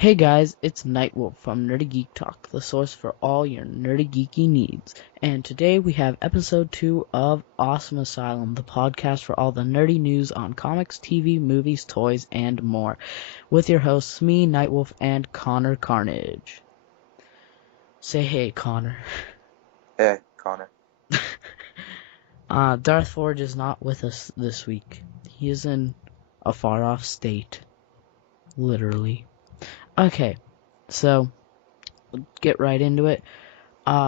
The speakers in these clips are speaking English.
Hey guys, it's NightWolf from Nerdy Geek Talk, the source for all your nerdy geeky needs. And today we have episode 2 of Awesome Asylum, the podcast for all the nerdy news on comics, TV, movies, toys, and more. With your hosts, me, NightWolf, and Connor Carnage. Say hey, Connor. Hey, Connor. Darth Forge is not with us this week. He is in a far-off state. Literally. Okay, so get right into it.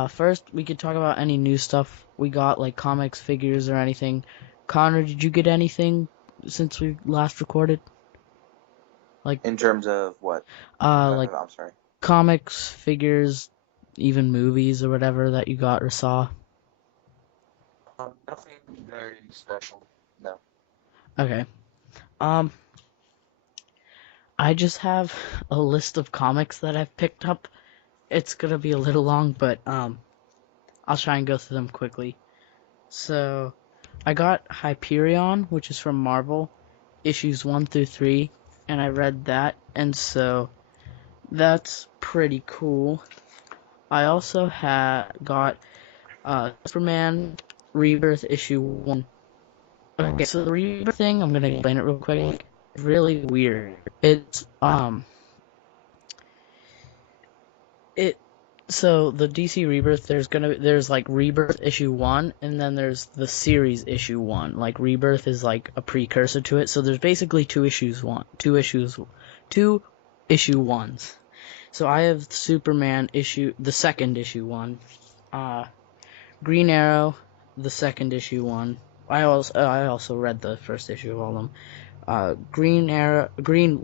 First, we could talk about any new stuff we got, like comics, figures, or anything. Connor, did you get anything since we last recorded? Like, In terms of what? like I'm sorry. comics, figures, even movies or whatever that you got or saw? Nothing very special. No. Okay. Um, I just have a list of comics that I've picked up. It's gonna be a little long, but I'll try and go through them quickly. So, I got Hyperion, which is from Marvel, issues 1 through 3, and I read that, and so that's pretty cool. I also got Superman Rebirth issue 1. Okay, so the Rebirth thing, I'm gonna explain it real quick. It's really weird. It So the DC Rebirth, there's like Rebirth issue 1, and then there's the series issue 1. Like Rebirth is like a precursor to it. So there's basically two issue ones. So I have Superman the second issue 1, Green Arrow, the second issue 1. I also read the first issue of all of them. Green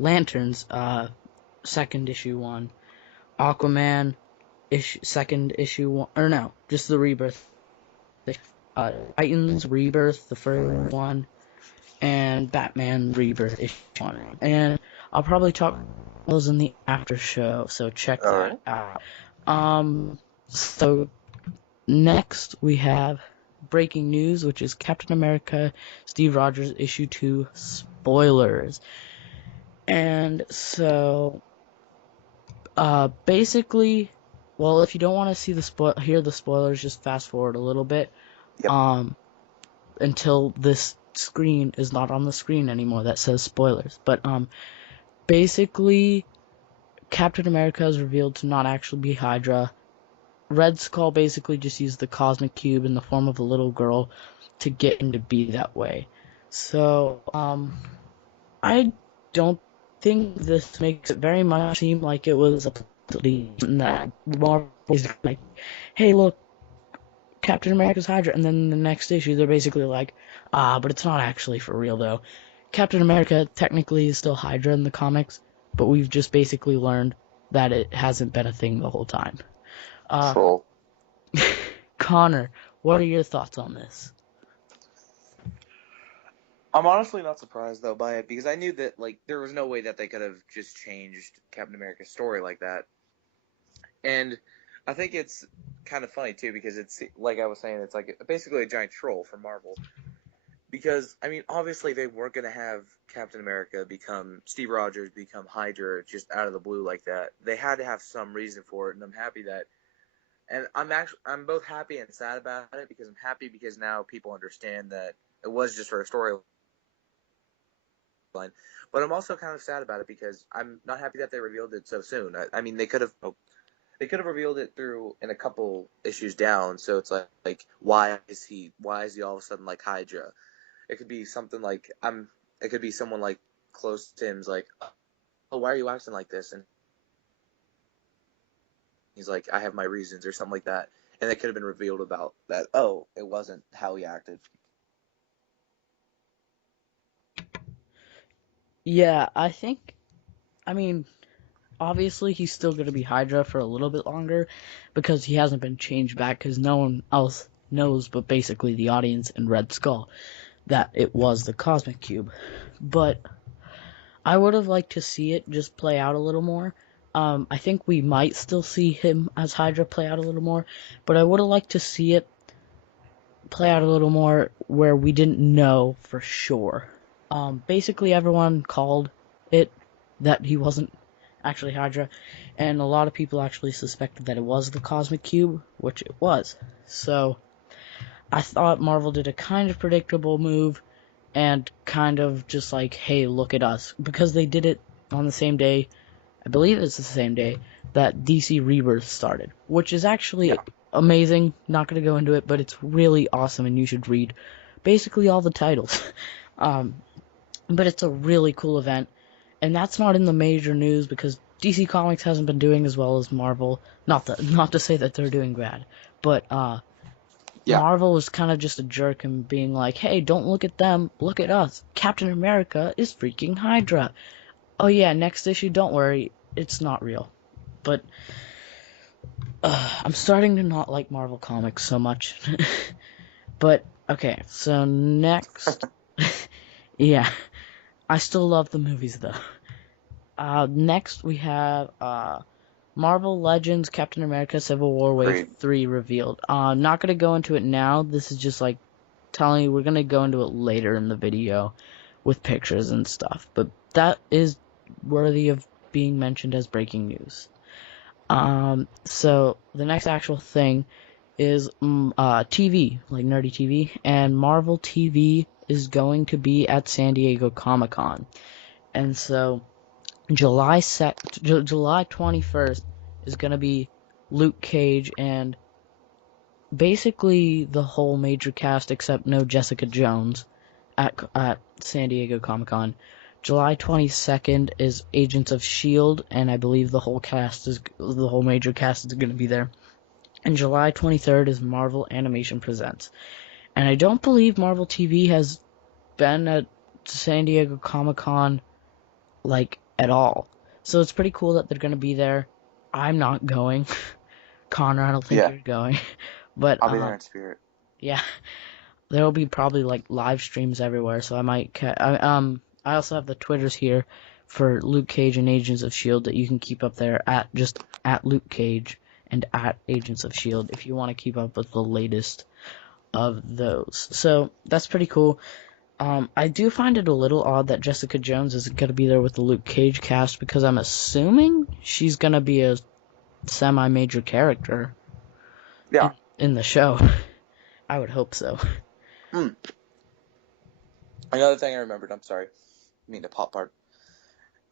Lanterns, second issue 1. Aquaman, second issue 1, or no, just the Rebirth. Titans Rebirth, the first one, and Batman Rebirth issue 1. And I'll probably talk about those in the after show, so check that out. So next we have breaking news, which is Captain America Steve Rogers issue 2 spoilers. And so basically, well, if you don't want to see hear the spoilers, just fast forward a little bit. Yep. Until this screen is not on the screen anymore that says spoilers. But basically, Captain America is revealed to not actually be Hydra. Red Skull basically just used the cosmic cube in the form of a little girl to get him to be that way. So I don't think this makes it very much seem like it was a that Marvel is like, hey, look, Captain America's Hydra, and then the next issue they're basically like, but it's not actually for real though. Captain America technically is still Hydra in the comics, but we've just basically learned that it hasn't been a thing the whole time. Troll. Connor, what are your thoughts on this? I'm honestly not surprised though by it because I knew that there was no way that they could have just changed Captain America's story like that. And I think it's kind of funny too because it's like I was saying, it's like basically a giant troll from Marvel. Because I mean, obviously they weren't gonna have Captain America Steve Rogers become Hydra just out of the blue like that. They had to have some reason for it, and I'm happy that. And I'm both happy and sad about it because I'm happy because now people understand that it was just for a storyline. But I'm also kind of sad about it because I'm not happy that they revealed it so soon. I mean, they could have revealed it in a couple issues down. So it's like why is he all of a sudden like Hydra? It could be something like it could be someone like close to him's like, oh, why are you acting like this? And he's like, I have my reasons or something like that. And it could have been revealed about that. Oh, it wasn't how he acted. Yeah, I mean, obviously he's still going to be Hydra for a little bit longer because he hasn't been changed back because no one else knows but basically the audience and Red Skull that it was the Cosmic Cube. But I would have liked to see it just play out a little more. I think we might still see him as Hydra play out a little more, but I would have liked to see it play out a little more where we didn't know for sure. Basically everyone called it that he wasn't actually Hydra, and a lot of people actually suspected that it was the Cosmic Cube, which it was. So I thought Marvel did a kind of predictable move and kind of just like, hey, look at us, because they did it on the same day, I believe it's the same day, that DC Rebirth started, which is actually amazing. Not going to go into it, but it's really awesome, and you should read basically all the titles. But it's a really cool event, and that's not in the major news because DC Comics hasn't been doing as well as Marvel. Not to say that they're doing bad, but Marvel was kind of just a jerk and being like, hey, don't look at them, look at us. Captain America is freaking Hydra. Oh yeah, next issue, don't worry, it's not real. But I'm starting to not like Marvel Comics so much. But, okay, so next... yeah, I still love the movies, though. Next, we have Marvel Legends Captain America Civil War Wave 3 revealed. Not going to go into it now. This is just, like, telling you we're going to go into it later in the video with pictures and stuff. But that is worthy of being mentioned as breaking news. So the next actual thing is TV, like nerdy TV, and Marvel TV is going to be at San Diego Comic-Con. And so July 21st is going to be Luke Cage and basically the whole major cast except no Jessica Jones at San Diego Comic-Con. July 22nd is Agents of S.H.I.E.L.D., and I believe the whole major cast is going to be there. And July 23rd is Marvel Animation Presents. And I don't believe Marvel TV has been at San Diego Comic-Con, like, at all. So it's pretty cool that they're going to be there. I'm not going. Connor, I don't think you're going. But I'll be there in spirit. Yeah. There'll be probably, like, live streams everywhere, so I might... I also have the Twitters here for Luke Cage and Agents of S.H.I.E.L.D. that you can keep up there at Luke Cage and at Agents of S.H.I.E.L.D. if you want to keep up with the latest of those. So that's pretty cool. I do find it a little odd that Jessica Jones isn't going to be there with the Luke Cage cast because I'm assuming she's going to be a semi-major character in the show. I would hope so. Another thing I remembered, I'm sorry, I mean the pop part,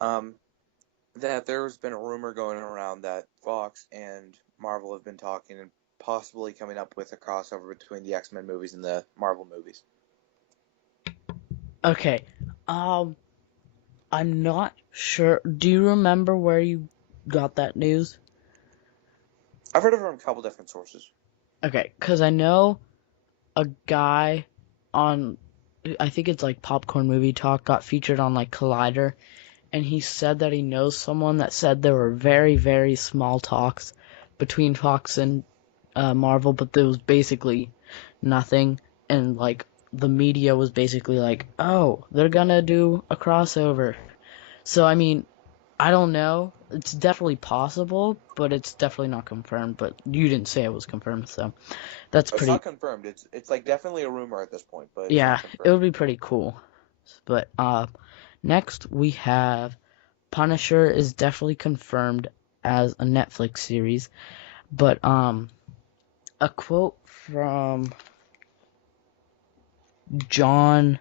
that there's been a rumor going around that Fox and Marvel have been talking and possibly coming up with a crossover between the X-Men movies and the Marvel movies. Okay, I'm not sure. Do you remember where you got that news? I've heard it from a couple different sources. Okay, because I know a guy on, I think it's like Popcorn Movie Talk, got featured on like Collider, and he said that he knows someone that said there were very, very small talks between Fox and Marvel, but there was basically nothing, and like the media was basically like, oh, they're gonna do a crossover. So I mean, I don't know. It's definitely possible, but it's definitely not confirmed. But you didn't say it was confirmed, so that's pretty... It's not confirmed. It's like definitely a rumor at this point, but yeah, it would be pretty cool. But next we have Punisher is definitely confirmed as a Netflix series, but a quote from John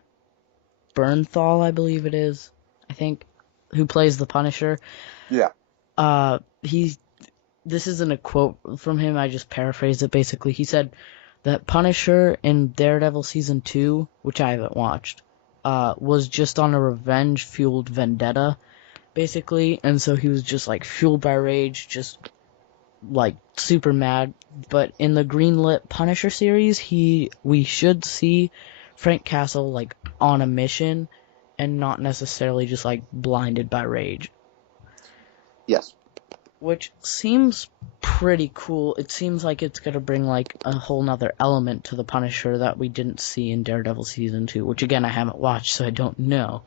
Bernthal, I believe it is, I think, who plays the Punisher. Yeah. This isn't a quote from him, I just paraphrased it basically. He said that Punisher in Daredevil Season 2, which I haven't watched, was just on a revenge-fueled vendetta, basically, and so he was just, like, fueled by rage, just, like, super mad. But in the greenlit Punisher series, we should see Frank Castle, like, on a mission, and not necessarily just, like, blinded by rage. Yes. Which seems pretty cool. It seems like it's gonna bring, like, a whole nother element to the Punisher that we didn't see in Daredevil Season 2, which, again, I haven't watched, so I don't know.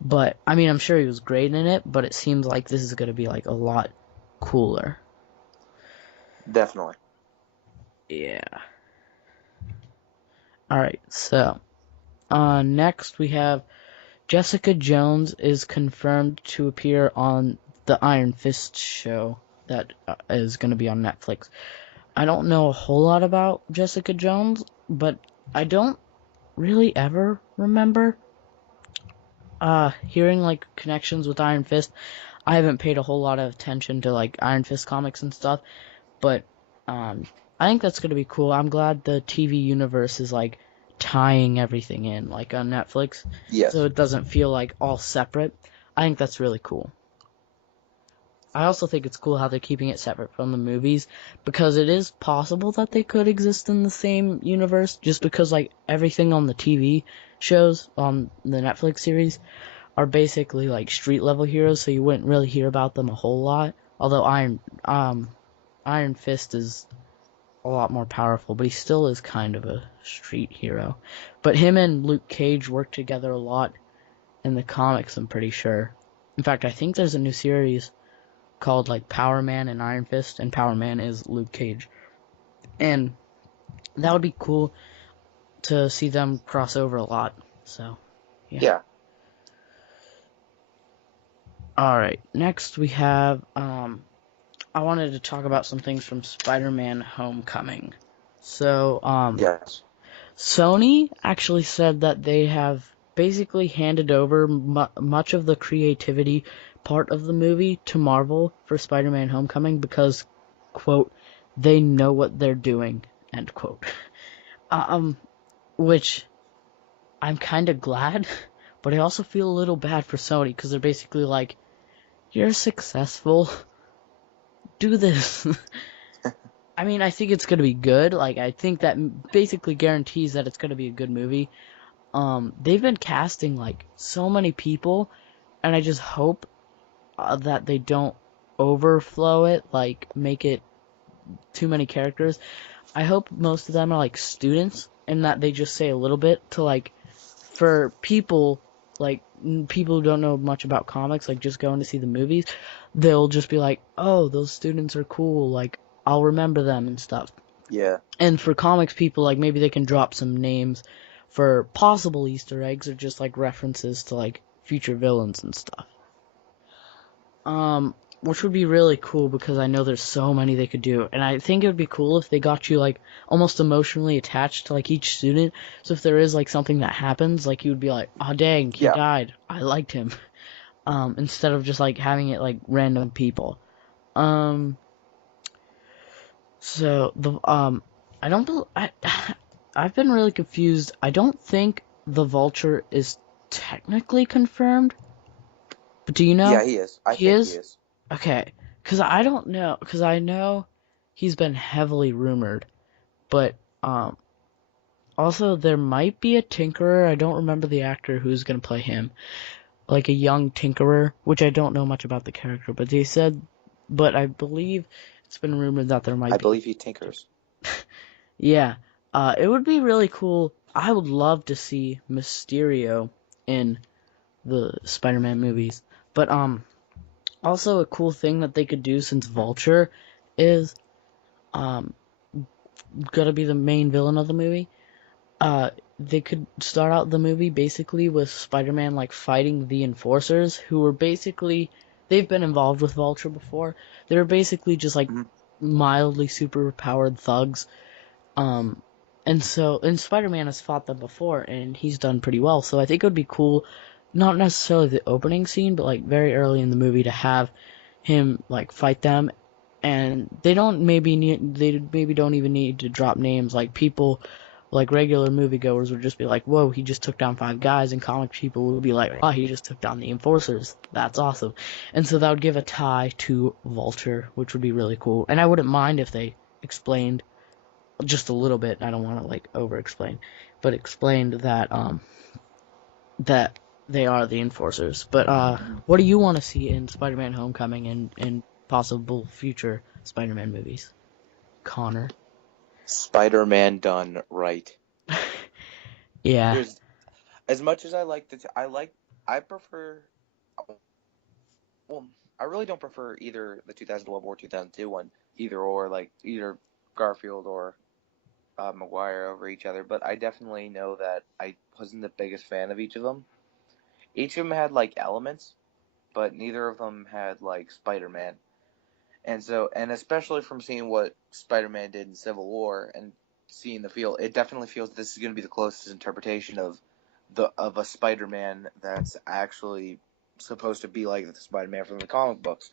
But, I mean, I'm sure he was great in it, but it seems like this is gonna be, like, a lot cooler. Definitely. Yeah. Alright, so, next we have Jessica Jones is confirmed to appear on the Iron Fist show that is going to be on Netflix. I don't know a whole lot about Jessica Jones, but I don't really ever remember hearing like connections with Iron Fist. I haven't paid a whole lot of attention to like Iron Fist comics and stuff, but I think that's gonna be cool. I'm glad the TV universe is like tying everything in like on Netflix, Yes. so it doesn't feel like all separate. I think that's really cool. I also think it's cool how they're keeping it separate from the movies, because it is possible that they could exist in the same universe, just because like everything on the TV shows on the Netflix series are basically like street level heroes, so you wouldn't really hear about them a whole lot. Although Iron Fist is a lot more powerful, but he still is kind of a street hero. But him and Luke Cage work together a lot in the comics, I'm pretty sure. In fact, I think there's a new series called like Power Man and Iron Fist, and Power Man is Luke Cage. And that would be cool to see them cross over a lot. So, yeah. Alright, next we have, I wanted to talk about some things from Spider-Man Homecoming. So, Yes. Sony actually said that they have basically handed over much of the creativity part of the movie to Marvel for Spider-Man Homecoming because, quote, they know what they're doing, end quote. Which I'm kind of glad, but I also feel a little bad for Sony because they're basically like, you're successful, do this. I mean, I think it's gonna be good. Like, I think that basically guarantees that it's gonna be a good movie. They've been casting like so many people, and I just hope that they don't overflow it, like make it too many characters. I hope most of them are like students, and that they just say a little bit to like, for people like people who don't know much about comics, like just going to see the movies, they'll just be like, oh, those students are cool, like I'll remember them and stuff. Yeah. And for comics people, like maybe they can drop some names for possible Easter eggs or just like references to like future villains and stuff. Which would be really cool because I know there's so many they could do, and I think it would be cool if they got you like almost emotionally attached to like each student. So if there is like something that happens, like you would be like, oh dang, he Yeah. died. I liked him. Instead of just like having it like random people. Um, so the I don't I've been really confused. I don't think the Vulture is technically confirmed, but do you know? Yeah, he is. I He think he is? is. Okay, because I don't know, because I know he's been heavily rumored, but also there might be a Tinkerer. I don't remember the actor who's gonna play him, like a young Tinkerer, which I don't know much about the character, but they said, but I believe it's been rumored that there I might be. believe he tinkers. Yeah, it would be really cool. I would love to see Mysterio in the Spider-Man movies, but also a cool thing that they could do since Vulture is um gonna be the main villain of the movie. They could start out the movie basically with Spider-Man like fighting the Enforcers, who were basically, they've been involved with Vulture before. They were basically just like Mm-hmm. mildly super powered thugs. Um, and Spider-Man has fought them before, and he's done pretty well. So I think it would be cool, not necessarily the opening scene, but like very early in the movie to have him like fight them. And they maybe don't even need to drop names. Like people, like regular moviegoers would just be like, "Whoa, he just took down 5 guys," and comic people would be like, "Oh, he just took down the Enforcers. That's awesome." And so that would give a tie to Vulture, which would be really cool. And I wouldn't mind if they explained just a little bit. I don't want to like over explain, but explained that they are the Enforcers. But what do you want to see in Spider-Man Homecoming and possible future Spider-Man movies, Connor? Spider-Man done right. Yeah. There's, as much as I like I prefer. Well, I really don't prefer either the 2012 or 2002 one, either or, like either Garfield or Maguire over each other. But I definitely know that I wasn't the biggest fan of each of them. Each of them had like elements, but neither of them had like Spider-Man. And so, and especially from seeing what Spider-Man did in Civil War and seeing the feel, it definitely feels this is going to be the closest interpretation of a Spider-Man that's actually supposed to be like the Spider-Man from the comic books.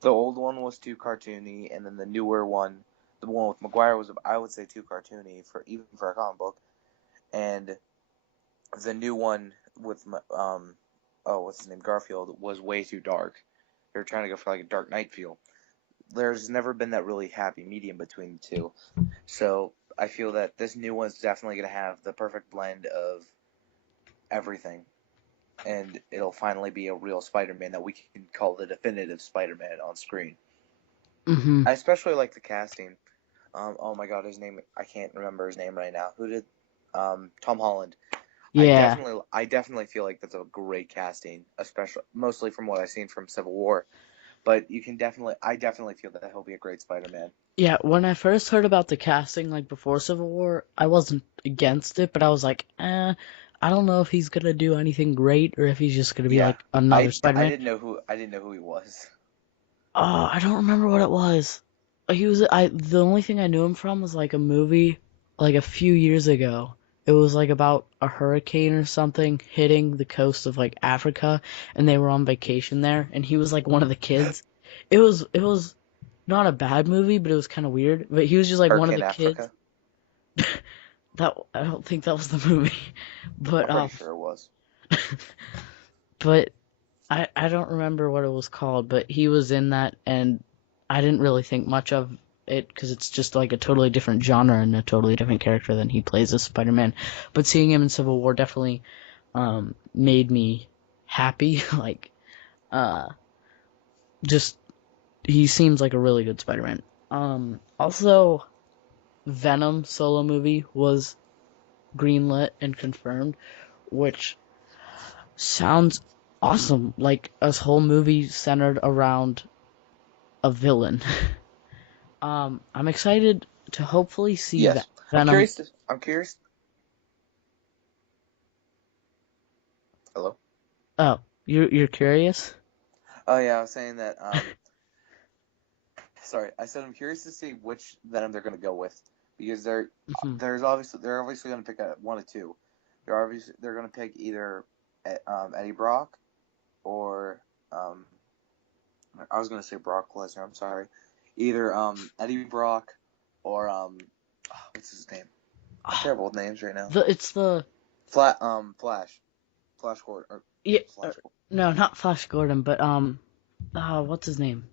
The old one was too cartoony, and then the newer one, the one with Maguire, was, I would say, too cartoony for even for a comic book. And the new one with what's his name, Garfield, was way too dark. They were trying to go for like a Dark Knight feel. There's never been that really happy medium between the two. So I feel that this new one's definitely going to have the perfect blend of everything. And it'll finally be a real Spider-Man that we can call the definitive Spider-Man on screen. Mm-hmm. I especially like the casting. Oh my god, his name, I can't remember his name right now. Who did? Tom Holland. Yeah. I definitely feel like that's a great casting, especially mostly from what I've seen from Civil War. But I definitely feel that he'll be a great Spider-Man. Yeah, when I first heard about the casting, like before Civil War, I wasn't against it, but I was like, I don't know if he's gonna do anything great or if he's just gonna be Yeah, like another Spider-Man. I didn't know who he was. Oh, I don't remember what it was. The only thing I knew him from was like a movie like a few years ago. It was like about a hurricane or something hitting the coast of like Africa, and they were on vacation there, and he was like one of the kids. It was not a bad movie, but it was kind of weird. But he was just like one of Hurricane the kids. Africa. That I don't think that was the movie, I'm but pretty sure it was. but I don't remember what it was called. But he was in that, and I didn't really think much of it because it's just like a totally different genre and a totally different character than he plays as Spider-Man. But seeing him in Civil War definitely made me happy. Like uh, just he seems like a really good Spider-Man. Also, Venom solo movie was greenlit and confirmed, which sounds awesome. Like a whole movie centered around a villain. I'm excited to hopefully see Yes, Venom. I'm curious. Hello. Oh, you're curious? Oh yeah, I was saying that. Sorry, I said I'm curious to see which Venom they're going to go with because Hmm. they're obviously going to pick one of two. They're going to pick either Eddie Brock or I was going to say Brock Lesnar. I'm sorry, either Eddie Brock or what's his name? I'm terrible with names right now. It's the Flash Gordon or yeah Flash no, not Flash Gordon, but what's his name?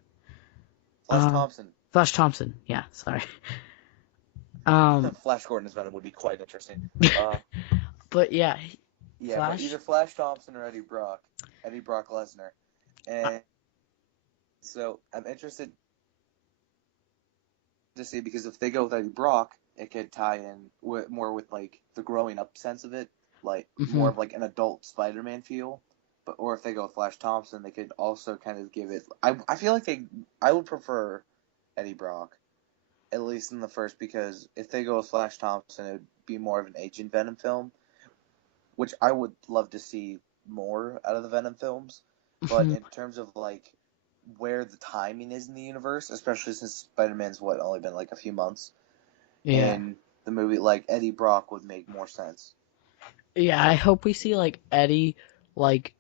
Flash Uh Thompson. Flash Thompson. Yeah, sorry. Um, Flash Gordon as Venom would be quite interesting. but yeah, Yeah, but Flash. either Flash Thompson or Eddie Brock Lesnar, Uh, and so I'm interested to see because if they go with Eddie Brock, it could tie in more with like the growing up sense of it, like more mhm. of like an adult Spider-Man feel. But or if they go with Flash Thompson, they could also kind of give it. I feel like I would prefer Eddie Brock at least in the first because if they go with Flash Thompson, it would be more of an Agent Venom film, which I would love to see more out of the Venom films. But Mhm. in terms of like where the timing is in the universe, especially since Spider-Man's only been like a few months Yeah. in the movie, like Eddie Brock would make more sense. Yeah, I hope we see like Eddie like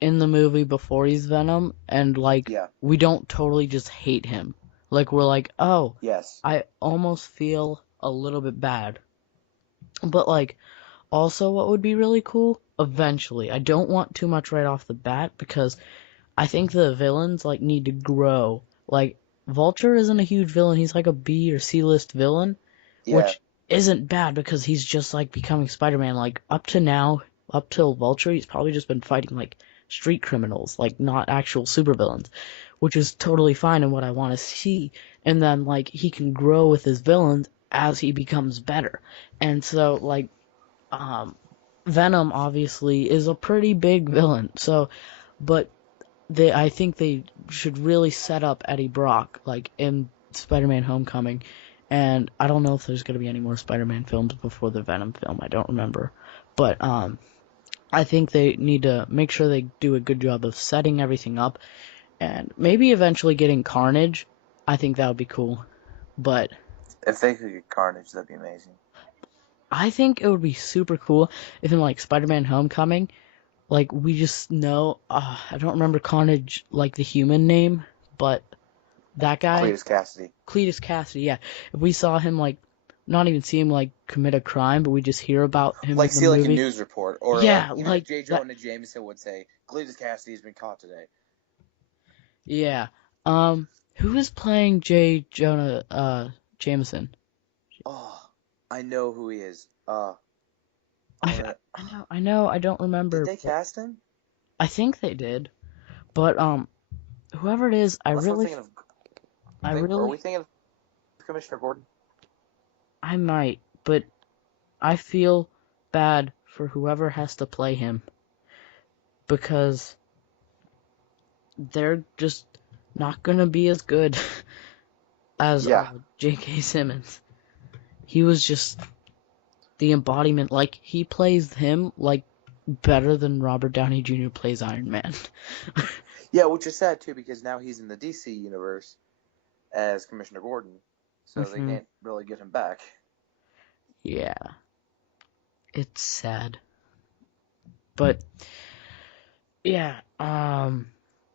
in the movie before he's Venom and like Yeah. we don't totally just hate him. Like we're like, "Oh, Yes. I almost feel a little bit bad." But like also what would be really cool eventually. I don't want too much right off the bat because I think the villains like need to grow. Like Vulture isn't a huge villain. He's like a B or C list villain, Yeah. which isn't bad because he's just like becoming Spider-Man. Like up to now, up till Vulture, he's probably just been fighting like street criminals, like not actual supervillains, which is totally fine and what I want to see. And then like he can grow with his villains as he becomes better. And so like um Venom obviously is a pretty big villain. So but I think they should really set up Eddie Brock like in Spider-Man Homecoming, and I don't know if there's gonna be any more Spider-Man films before the Venom film. I don't remember, but I think they need to make sure they do a good job of setting everything up, and maybe eventually getting Carnage. I think that would be cool. But If they could get Carnage, that'd be amazing. I think it would be super cool if in like Spider-Man Homecoming, like we just know, I don't remember Carnage like the human name, but that guy, Cletus Cassidy. Cletus Cassidy, yeah. If we saw him like, not even see him like commit a crime, but we just hear about him Like, in the see, like, a movie. news report. Or, like, Yeah, even if like J. that. Jonah Jameson would say, Cletus Cassidy's been caught today. Yeah. Who is playing J. Jonah Jameson? Oh, I know who he is. I know, I don't Did remember, they but cast him? I think they did. But whoever it is, Unless we're thinking of... Are we thinking of Commissioner Gordon? I might, but I feel bad for whoever has to play him because they're just not gonna be as good as Yeah. J.K. Simmons. He was just the embodiment. Like he plays him like better than Robert Downey Jr. plays Iron Man. Yeah, which is sad, too, because now he's in the DC universe as Commissioner Gordon, so they can't really get him back. Yeah, it's sad. But yeah,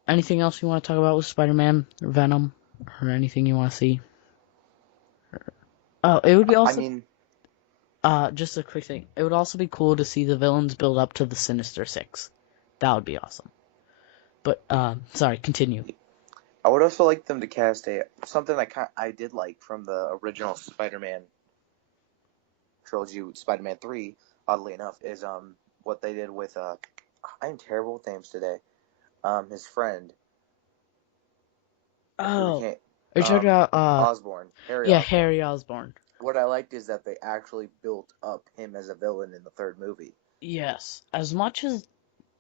anything else you want to talk about with Spider-Man or Venom or anything you want to see? Oh, it would be also. I mean, just a quick thing. It would also be cool to see the villains build up to the Sinister Six. That would be awesome. But sorry, continue. I would also like them to cast something I did like from the original Spider-Man trilogy, Spider-Man 3, oddly enough, is what they did with I'm terrible with names today. His friend. Oh, are you talking about Osborn. Harry yeah, Osborn. Harry Osborn. What I liked is that they actually built up him as a villain in the third movie. Yes, as much as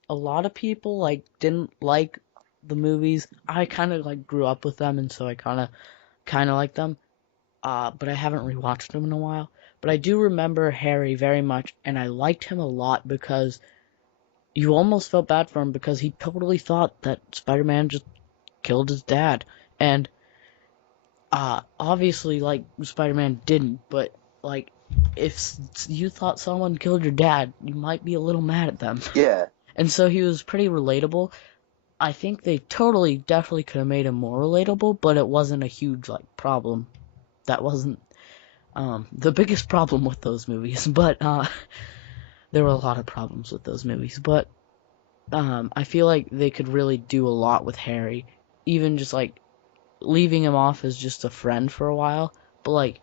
a lot of people like didn't like the movies, I kind of like grew up with them, and so I kind of like them. But I haven't rewatched them in a while. But I do remember Harry very much, and I liked him a lot because you almost felt bad for him because he totally thought that Spider-Man just killed his dad. And obviously, like, Spider-Man didn't, but, like, if you thought someone killed your dad, you might be a little mad at them. Yeah. And so he was pretty relatable. I think they definitely could have made him more relatable, but it wasn't a huge, like, problem. That wasn't the biggest problem with those movies, but there were a lot of problems with those movies. But I feel like they could really do a lot with Harry, even just like leaving him off as just a friend for a while. But like,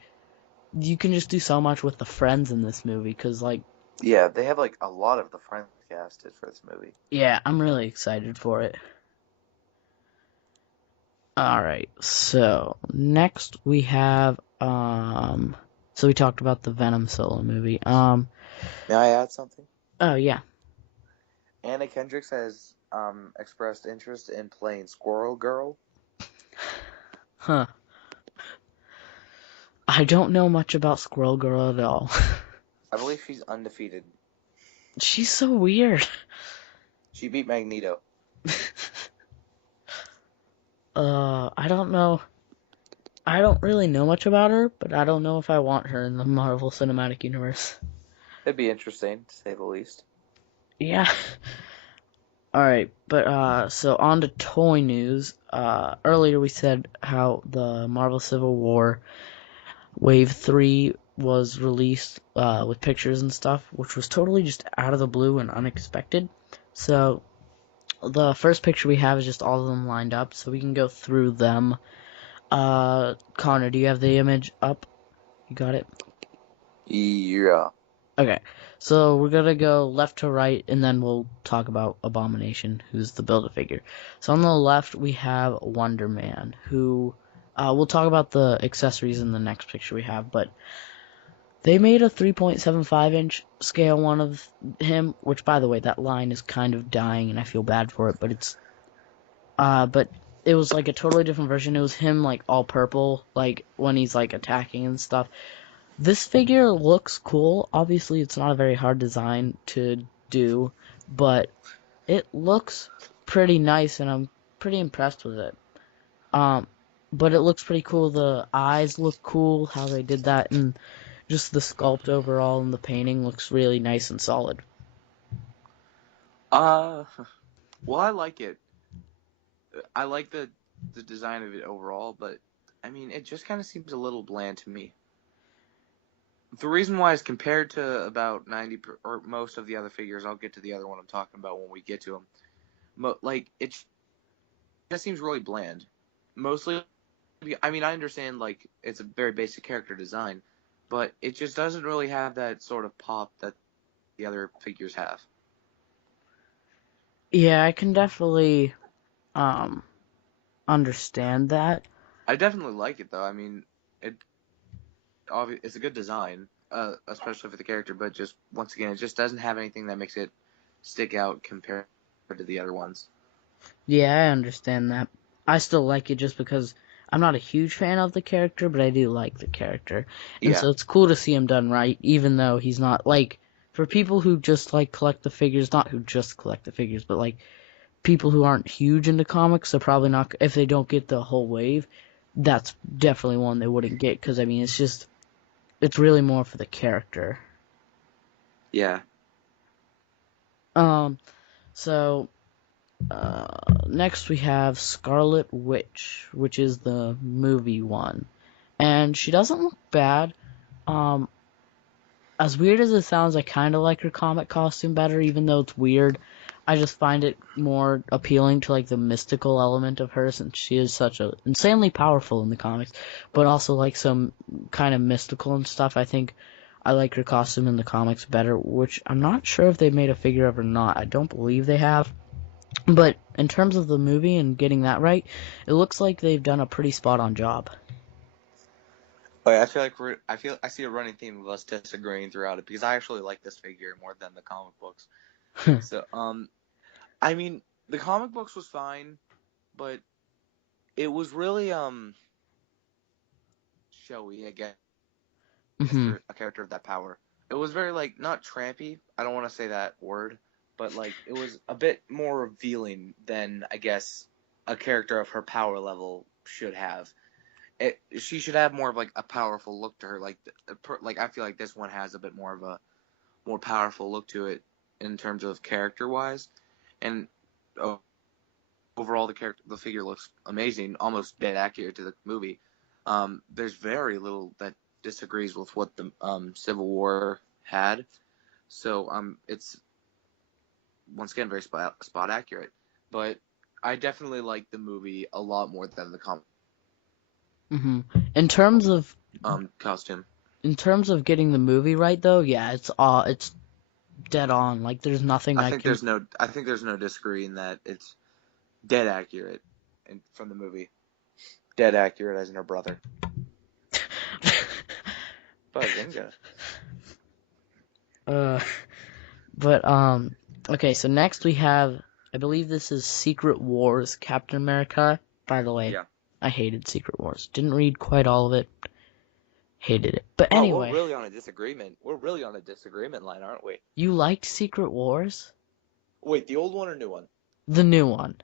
you can just do so much with the friends in this movie, because like, yeah, they have like a lot of the friends casted for this movie. Yeah, I'm really excited for it. Alright, so next we have so we talked about the Venom solo movie. May I add something? Oh yeah. Anna Kendrick has expressed interest in playing Squirrel Girl. Huh. I don't know much about Squirrel Girl at all. I believe she's undefeated. She's so weird. She beat Magneto. I don't know. I don't really know much about her, but I don't know if I want her in the Marvel Cinematic Universe. It'd be interesting, to say the least. Yeah. Alright, but so on to toy news. Earlier we said how the Marvel Civil War Wave 3 was released with pictures and stuff, which was totally just out of the blue and unexpected. So the first picture we have is just all of them lined up, so we can go through them. Connor, do you have the image up? You got it? Yeah. Okay, so we're gonna go left to right, and then we'll talk about Abomination, who's the Build-A-Figure. So on the left, we have Wonder Man, who, we'll talk about the accessories in the next picture we have, but they made a 3.75-inch scale one of him, which, by the way, that line is kind of dying, and I feel bad for it, but it's, but it was, like, a totally different version. It was him, like, all purple, like, when he's, like, attacking and stuff. This figure looks cool. Obviously, it's not a very hard design to do, but it looks pretty nice, and I'm pretty impressed with it. Um, but it looks pretty cool. The eyes look cool, how they did that, and just the sculpt overall and the painting looks really nice and solid. Uh, well, I like it. I like the design of it overall, but I mean, it just kind of seems a little bland to me. The reason why is compared to about or most of the other figures. I'll get to the other one I'm talking about when we get to them. Like it just seems really bland. Mostly, I mean, I understand like it's a very basic character design, but it just doesn't really have that sort of pop that the other figures have. Yeah, I can definitely um understand that. I definitely like it though. I mean, it it's a good design, especially for the character. But just once again, it just doesn't have anything that makes it stick out compared to the other ones. Yeah, I understand that. I still like it just because I'm not a huge fan of the character, but I do like the character. And Yeah, so it's cool to see him done right, even though he's not like for people who just like collect the figures, not who just collect the figures, but like people who aren't huge into comics, they're probably not if they don't get the whole wave, that's definitely one they wouldn't get because I mean it's really more for the character. yeah. Um so Uh, Next we have Scarlet Witch, which is the movie one, and she doesn't look bad. Um, as weird as it sounds, I kind of like her comic costume better, even though it's weird. I just find it more appealing to like the mystical element of her, since she is such a insanely powerful in the comics, but also like some kind of mystical and stuff. I think I like her costume in the comics better, which I'm not sure if they made a figure of or not. I don't believe they have. But in terms of the movie and getting that right, it looks like they've done a pretty spot on job. Oh, yeah, I feel like I see a running theme of us disagreeing throughout it because I actually like this figure more than the comic books. So, I mean, the comic books was fine, but it was really showy, I guess, hmm for a character of that power. It was very like not trampy. I don't want to say that word, but like it was a bit more revealing than I guess a character of her power level should have. She should have more of like a powerful look to her. Like I feel like this one has a bit more of a more powerful look to it in terms of character wise, and uh, overall the figure looks amazing, almost dead accurate to the movie. There's very little that disagrees with what the Civil War had, so it's once again very spot accurate. But I definitely like the movie a lot more than the comic hmm In terms of costume. getting the movie right, though, yeah, it's dead on. Like there's nothing I can. I think there's no disagreeing that it's dead accurate from the movie. Dead accurate as in her brother. Bazinga. uh, but okay. So next we have, I believe this is Secret Wars Captain America. By the way, Yeah. I hated Secret Wars. Didn't read quite all of it. Hated it. But Oh, we're anyway, really on a disagreement. We're really on a disagreement line, aren't we? you liked Secret Wars? Wait, the old one or new one? The new one.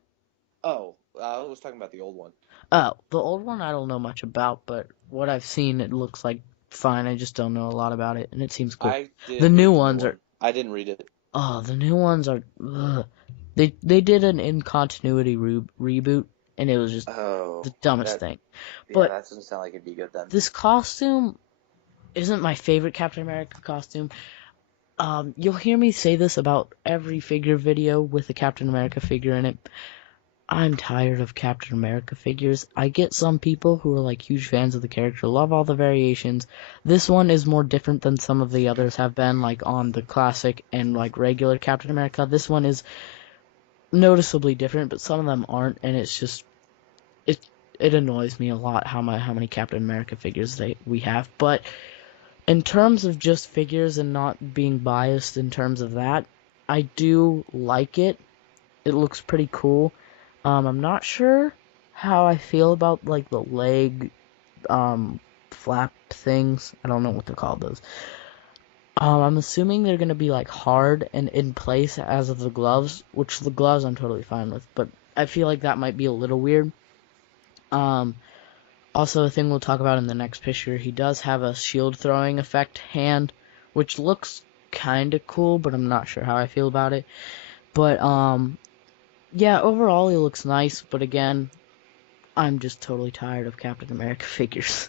Oh, I was talking about the old one. Oh, the old one I don't know much about, but what I've seen it looks like fine. I just don't know a lot about it, and it seems cool. I The did new read the new ones one. are I didn't read it. the new ones are ugh. They did an in continuity reboot, and it was just Oh, the dumbest that thing. yeah, But that doesn't sound like it'd be good then. this costume isn't my favorite Captain America costume. You'll hear me say this about every figure video with a Captain America figure in it. I'm tired of Captain America figures. I get some people who are like huge fans of the character, love all the variations. This one is more different than some of the others have been, like on the classic and like regular Captain America. This one is noticeably different, but some of them aren't, and it's just it it annoys me a lot how many Captain America figures we have. But in terms of just figures and not being biased in terms of that, I do like it. It looks pretty cool. I'm not sure how I feel about like the leg flap things. I don't know what they're called those. I'm assuming they're gonna be like hard and in place as of the gloves, which the gloves I'm totally fine with, but I feel like that might be a little weird. Um, Also, a thing we'll talk about in the next picture, he does have a shield throwing effect hand, which looks kind of cool, but I'm not sure how I feel about it. But, yeah, overall he looks nice, but again, I'm just totally tired of Captain America figures.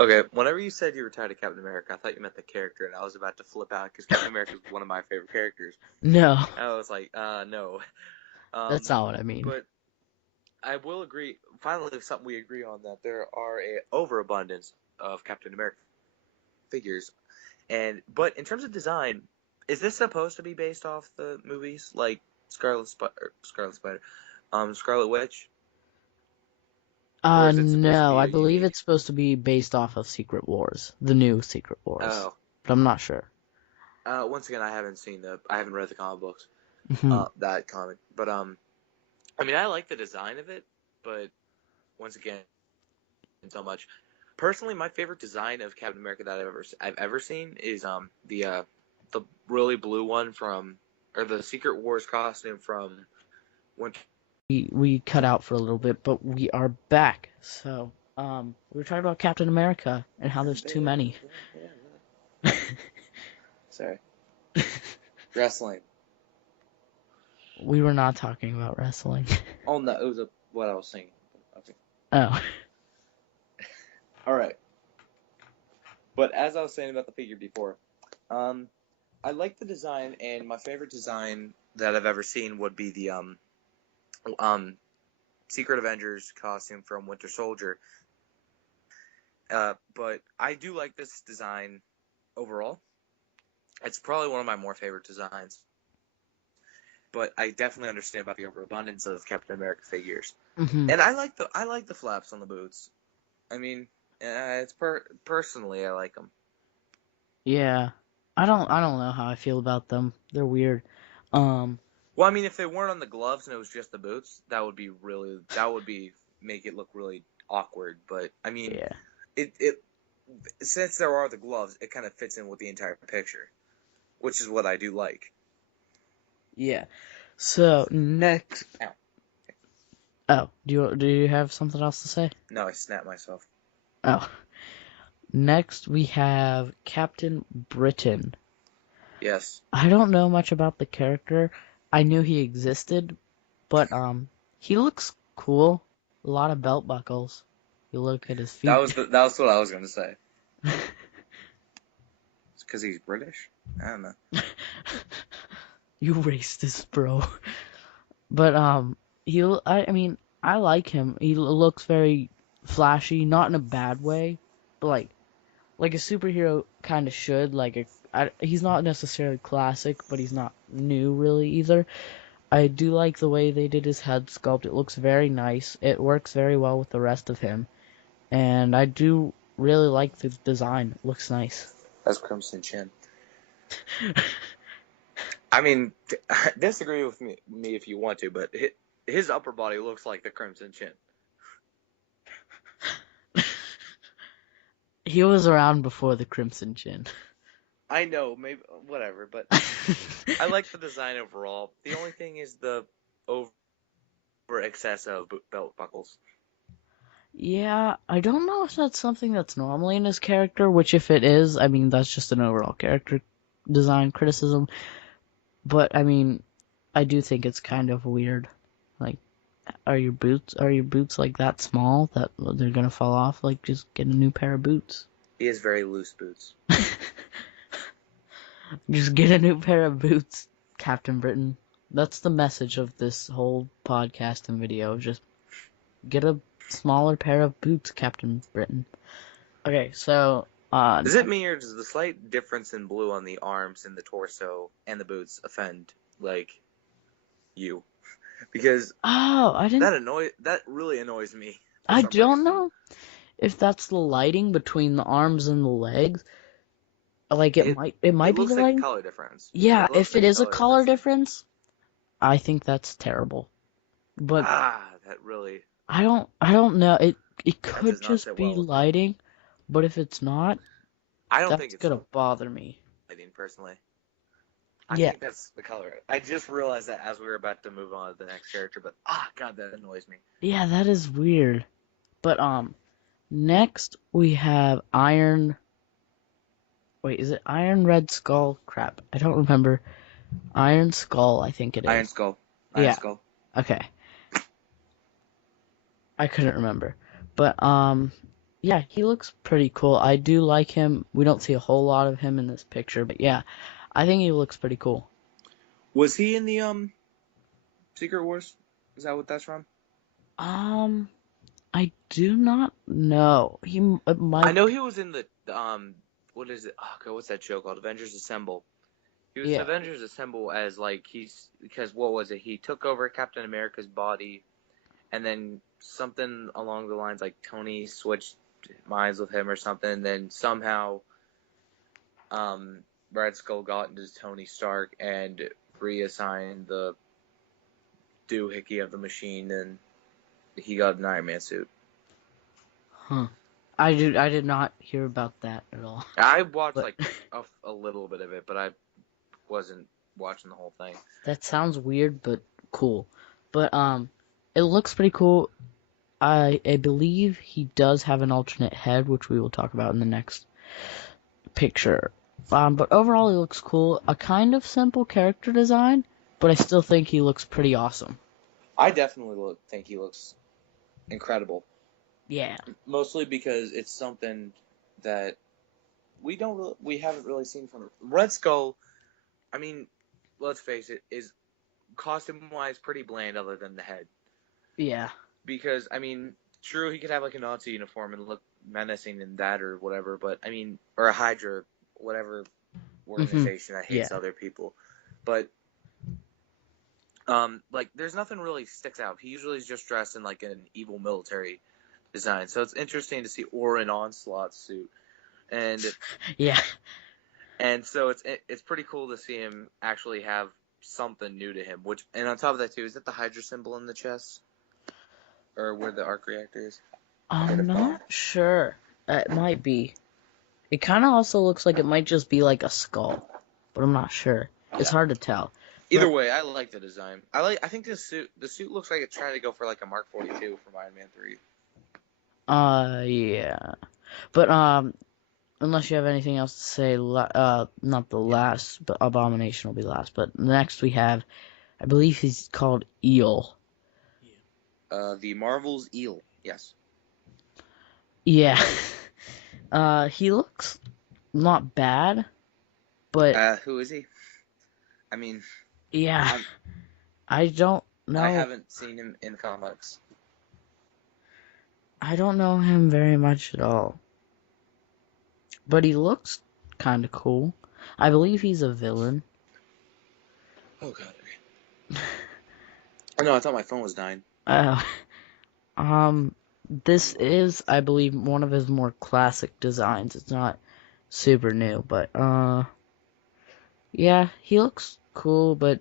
Okay, whenever you said you were tired of Captain America, I thought you meant the character, and I was about to flip out because Captain America is one of my favorite characters. No, I was like, no. that's not what I mean. But I will agree. Finally, something we agree on, that there are a overabundance of Captain America figures, but in terms of design, is this supposed to be based off the movies like Scarlet Witch, or is it supposed to No, be I a believe unique? it's supposed to be based off of Secret Wars, the new Secret Wars, Oh, but I'm not sure. once again, I haven't read the comic books, Hmm. that comic, but I mean, I like the design of it, but once again, so much. Personally, my favorite design of Captain America that I've ever seen is the really blue one from, or the Secret Wars costume from Winter. We cut out for a little bit, but we are back. So, we were talking about Captain America and how there's too many. Sorry, wrestling. We were not talking about wrestling. Oh no, it was what I was singing. Okay, Oh. all right. But as I was saying about the figure before, I like the design, and my favorite design that I've ever seen would be the um Secret Avengers costume from Winter Soldier. But I do like this design overall. It's probably one of my more favorite designs. But I definitely understand about the overabundance of Captain America figures, Hmm. and I like the flaps on the boots. I mean, it's personally I like them. Yeah. I don't know how I feel about them. They're weird. Um, Well, I mean, if they weren't on the gloves and it was just the boots, that would be make it look really awkward. But I mean, yeah. it since there are the gloves, it kind of fits in with the entire picture, which is what I do like. Yeah. So, next. Ow. Oh, do you have something else to say? No, I snapped myself. Oh. Next we have Captain Britain. Yes. I don't know much about the character. I knew he existed, but he looks cool. A lot of belt buckles. You look at his feet. That was what I was gonna say. It's because he's British. I don't know. You racist, bro. But I mean, I like him. He looks very flashy, not in a bad way, but like a superhero kind of should. He's not necessarily classic, but he's not new really either. I do like the way they did his head sculpt. It looks very nice. It works very well with the rest of him, and I do really like the design. It looks nice. That's Crimson Chin. I mean, disagree with me if you want to, but his upper body looks like the Crimson Chin. He was around before the Crimson Chin. I know, maybe whatever, but I like the design overall. The only thing is the over excess of belt buckles. Yeah, I don't know if that's something that's normally in his character, which if it is, I mean, that's just an overall character design criticism. But I mean, I do think it's kind of weird. Like, are your boots like that small that they're gonna fall off? Like, just get a new pair of boots. He has very loose boots. Just get a new pair of boots, Captain Britain. That's the message of this whole podcast and video. Just get a smaller pair of boots, Captain Britain. Okay, so Is it me, or does the slight difference in blue on the arms and the torso and the boots offend you? Because oh, that really annoys me for I some don't reason. know if that's the lighting between the arms and the legs. Like It it it might be the looks like a lighting. color difference. Yeah, It looks if it like a is a color color difference to me. difference, I think that's terrible. But That really I don't know. It that could does not just sit be well with me. lighting, but if it's not, I don't think That's it's gonna bother me. lighting, personally. I Yeah, think that's the color. I just realized that as we were about to move on to the next character, but God, that annoys me. yeah, that is weird. But next we have Iron. Wait, is it Iron Red Skull? Crap, I don't remember. Iron Skull, I think it Iron is. Skull. Iron Yeah. Skull. Okay. I couldn't remember. But yeah, he looks pretty cool. I do like him. We don't see a whole lot of him in this picture, but yeah, I think he looks pretty cool. Was he in the Secret Wars? Is that what that's from? Um, I do not know. I might. know he was in the what is it? Oh, God, what's that show called? Avengers Assemble. He was in Yeah. Avengers Assemble as like because what was it? He took over Captain America's body, and then something along the lines like Tony switched minds with him or something. And then somehow, Red Skull got into Tony Stark and reassigned the doohickey of the machine, and he got an Iron Man suit. Huh. I did not hear about that at all. I watched But like a little bit of it, but I wasn't watching the whole thing. that sounds weird, but cool. But it looks pretty cool. I believe he does have an alternate head, which we will talk about in the next picture. But overall, he looks cool. A kind of simple character design, but I still think he looks pretty awesome. I definitely think he looks incredible. Yeah. Mostly because it's something that we haven't really seen from Red Skull. I mean, let's face it, is costume wise pretty bland other than the head. Yeah. Because I mean, true, he could have like a Nazi uniform and look menacing in that or whatever, but I mean, or a Hydra, whatever organization that hates other people, but like there's nothing really sticks out. He usually is just dressed in like an evil military design, so it's interesting to see Orin Onslaught's suit, and Yeah. and so it's pretty cool to see him actually have something new to him. Which, and on top of that too, is that the Hydra symbol in the chest, or where the arc reactor is? I'm not sure. It might be. It kind of also looks like it might just be like a skull, but I'm not sure. It's hard to tell. Either way, I like the design. I think the suit looks like it's trying to go for like a Mark 42 from Iron Man 3. Yeah. But unless you have anything else to say, not the last, but Abomination will be last. But next we have, I believe he's called Eel. The Marvel's Eel. Yes. Yeah. He looks not bad, but who is he? I mean, yeah, I don't know. I haven't seen him in comics. I don't know him very much at all. But he looks kind of cool. I believe he's a villain. Oh god. Oh no, I thought my phone was dying. This is, I believe, one of his more classic designs. It's not super new, but yeah, he looks cool, but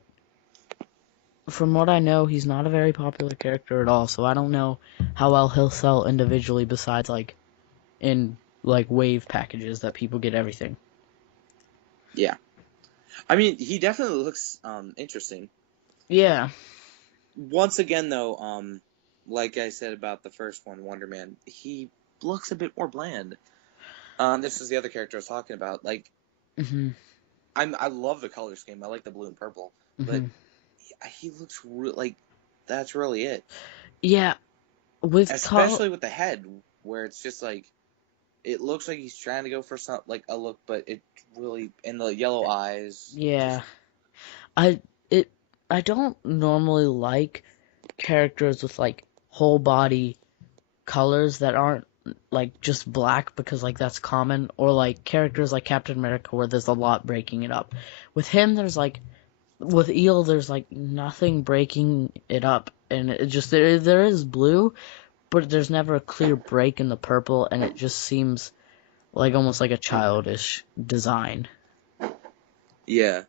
from what I know, he's not a very popular character at all, so I don't know how well he'll sell individually besides, like, in, like, wave packages that people get everything. Yeah. I mean, he definitely looks interesting. Yeah. Once again, though, like I said about the first one, Wonder Man, he looks a bit more bland. This is the other character I was talking about. Like, I love the color scheme. I like the blue and purple, but he looks like that's really it. Yeah, especially with the head, where it's just like it looks like he's trying to go for some like a look, but it really and the yellow eyes. Yeah, I don't normally like characters with like whole body colors that aren't like just black because like that's common, or like characters like Captain America where there's a lot breaking it up. With him, there's like with Eel, there's like nothing breaking it up, and it just there is blue, but there's never a clear break in the purple, and it just seems like almost like a childish design. Yeah.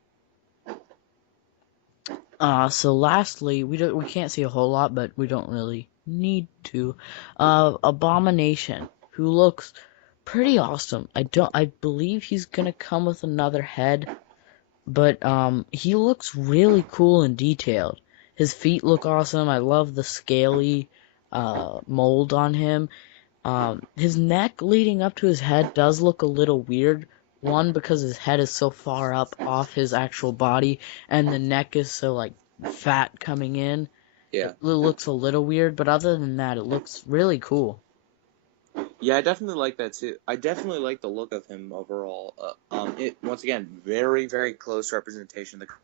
So lastly, we can't see a whole lot, but we don't really need to. Abomination, who looks pretty awesome. I believe he's gonna come with another head, but he looks really cool and detailed. His feet look awesome. I love the scaly mold on him. His neck leading up to his head does look a little weird. One, because his head is so far up off his actual body, and the neck is so like fat coming in. Yeah. It looks a little weird, but other than that, it looks really cool. Yeah, I definitely like that too. I definitely like the look of him overall. It once again very very close representation of the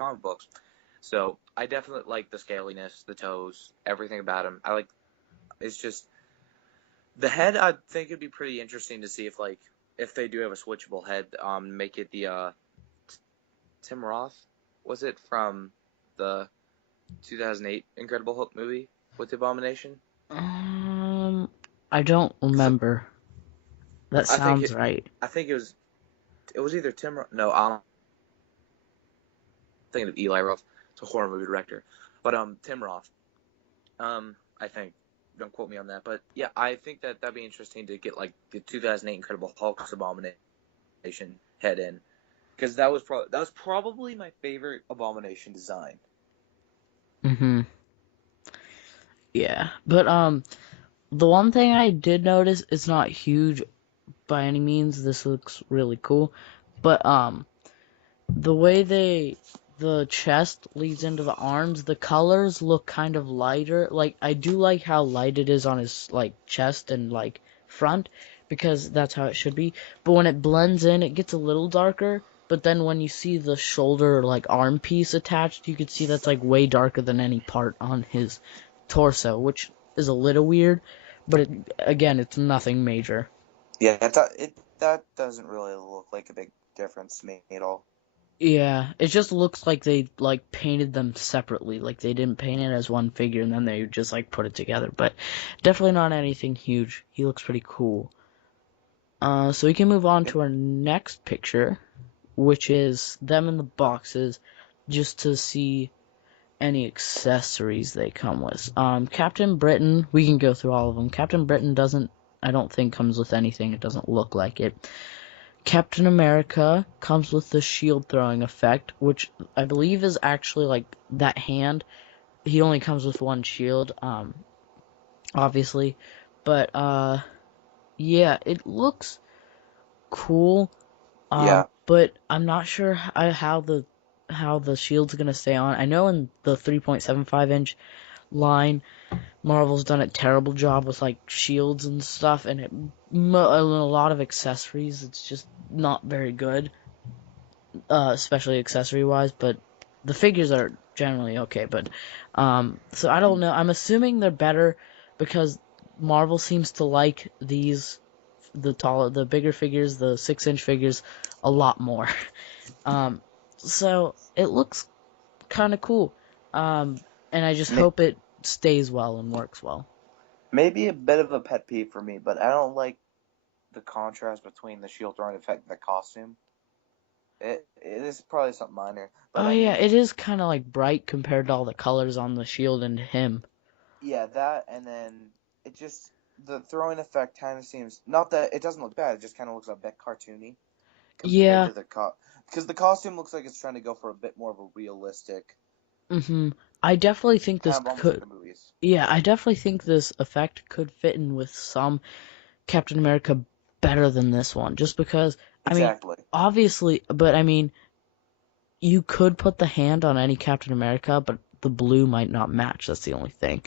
comic books. So I definitely like the scaliness, the toes, everything about him. I like. It's just the head. I think it'd be pretty interesting to see if they do have a switchable head. Make it the Tim Roth. Was it from the 2008 Incredible Hulk movie with the Abomination? Um, I don't 'Cause remember. That I think sounds right. it was either Tim. No, I'm thinking of Eli Roth. It's a horror movie director, but Tim Roth. I think. Don't quote me on that, but yeah, I think that'd be interesting to get like the 2008 Incredible Hulk's Abomination head in, because that was probably my favorite Abomination design. Mm-hmm. Yeah, but the one thing I did notice, it's not huge by any means. This looks really cool, but the way the chest leads into the arms, the colors look kind of lighter. Like, I do like how light it is on his like chest and like front, because that's how it should be. But when it blends in, it gets a little darker. But then when you see the shoulder like arm piece attached, you can see that's like way darker than any part on his torso, which is a little weird. But again, it's nothing major. Yeah, that doesn't really look like a big difference to me at all. Yeah, it just looks like they like painted them separately, like they didn't paint it as one figure and then they just like put it together. But definitely not anything huge. He looks pretty cool. So we can move on Yep. to our next picture, which is them in the boxes, just to see any accessories they come with. Captain Britain, we can go through all of them. Captain Britain doesn't, I don't think, comes with anything. It doesn't look like it. Captain America comes with the shield throwing effect, which I believe is actually like that hand. He only comes with one shield, obviously. But yeah, it looks cool. Yeah. But I'm not sure how the shield's gonna stay on. I know in the 3.75-inch line, Marvel's done a terrible job with like shields and stuff, and a lot of accessories. It's just not very good. Especially accessory wise, but the figures are generally okay. But so I don't know. I'm assuming they're better because Marvel seems to like the bigger figures, the 6-inch figures, a lot more. So it looks kind of cool. And I just May- hope it stays well and works well. Maybe a bit of a pet peeve for me, but I don't like the contrast between the shield throwing effect and the costume. It is probably something minor, but Oh I yeah, mean, it is kind of like bright compared to all the colors on the shield and him. yeah, that and then it just the throwing effect kind of seems not that it doesn't look bad. It just kind of looks a bit cartoony compared Yeah. to because the costume looks like it's trying to go for a bit more of a realistic Mhm. I definitely think kind this of almost like could. the movies. Yeah, I definitely think this effect could fit in with some Captain America better than this one. Just because, I mean, Exactly. obviously, but I mean, you could put the hand on any Captain America, but the blue might not match. That's the only thing.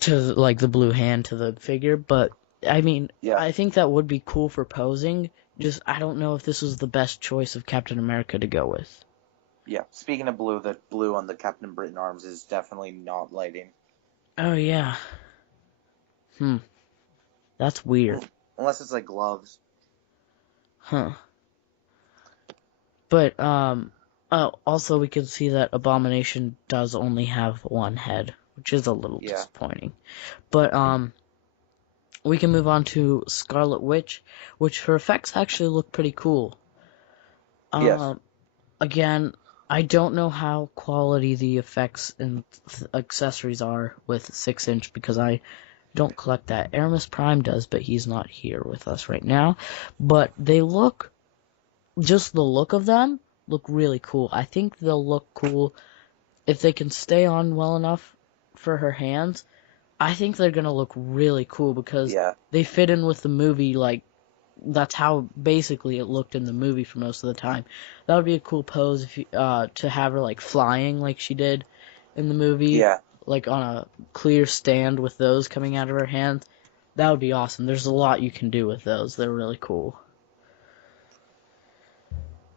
To, like, the blue hand to the figure. But, I mean, Yeah. I think that would be cool for posing. Just, I don't know if this was the best choice of Captain America to go with. Yeah. Speaking of blue, the blue on the Captain Britain arms is definitely not lighting. Oh, yeah. Hmm. That's weird. Unless it's like gloves. Huh. But oh, also we can see that Abomination does only have one head, which is a little Yeah. disappointing. But we can move on to Scarlet Witch, which her effects actually look pretty cool. Yes. Um, again, I don't know how quality the effects and accessories are with 6-inch because I don't collect that. Aramis Prime does, but he's not here with us right now. But they look, just the look of them, look really cool. I think they'll look cool if they can stay on well enough for her hands. I think they're gonna look really cool because Yeah. they fit in with the movie. Like, that's how basically it looked in the movie for most of the time. That would be a cool pose if you, to have her like flying like she did in the movie, Yeah. like on a clear stand with those coming out of her hands. That would be awesome. There's a lot you can do with those. They're really cool.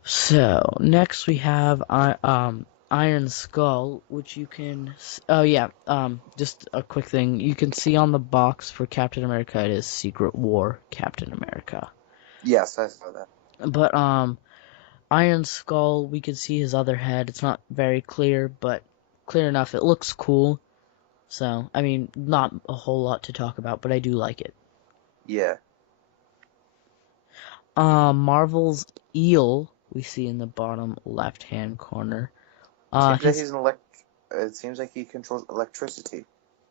So next we have Iron Skull, which you can. Oh yeah. Just a quick thing. You can see on the box for Captain America, it is Secret War Captain America. Yes, I saw that. But Iron Skull, we can see his other head. It's not very clear, but clear enough. It looks cool. So I mean, not a whole lot to talk about, but I do like it. Yeah. Marvel's Eel, we see in the bottom left-hand corner. Seems that His he's It seems like he controls electricity.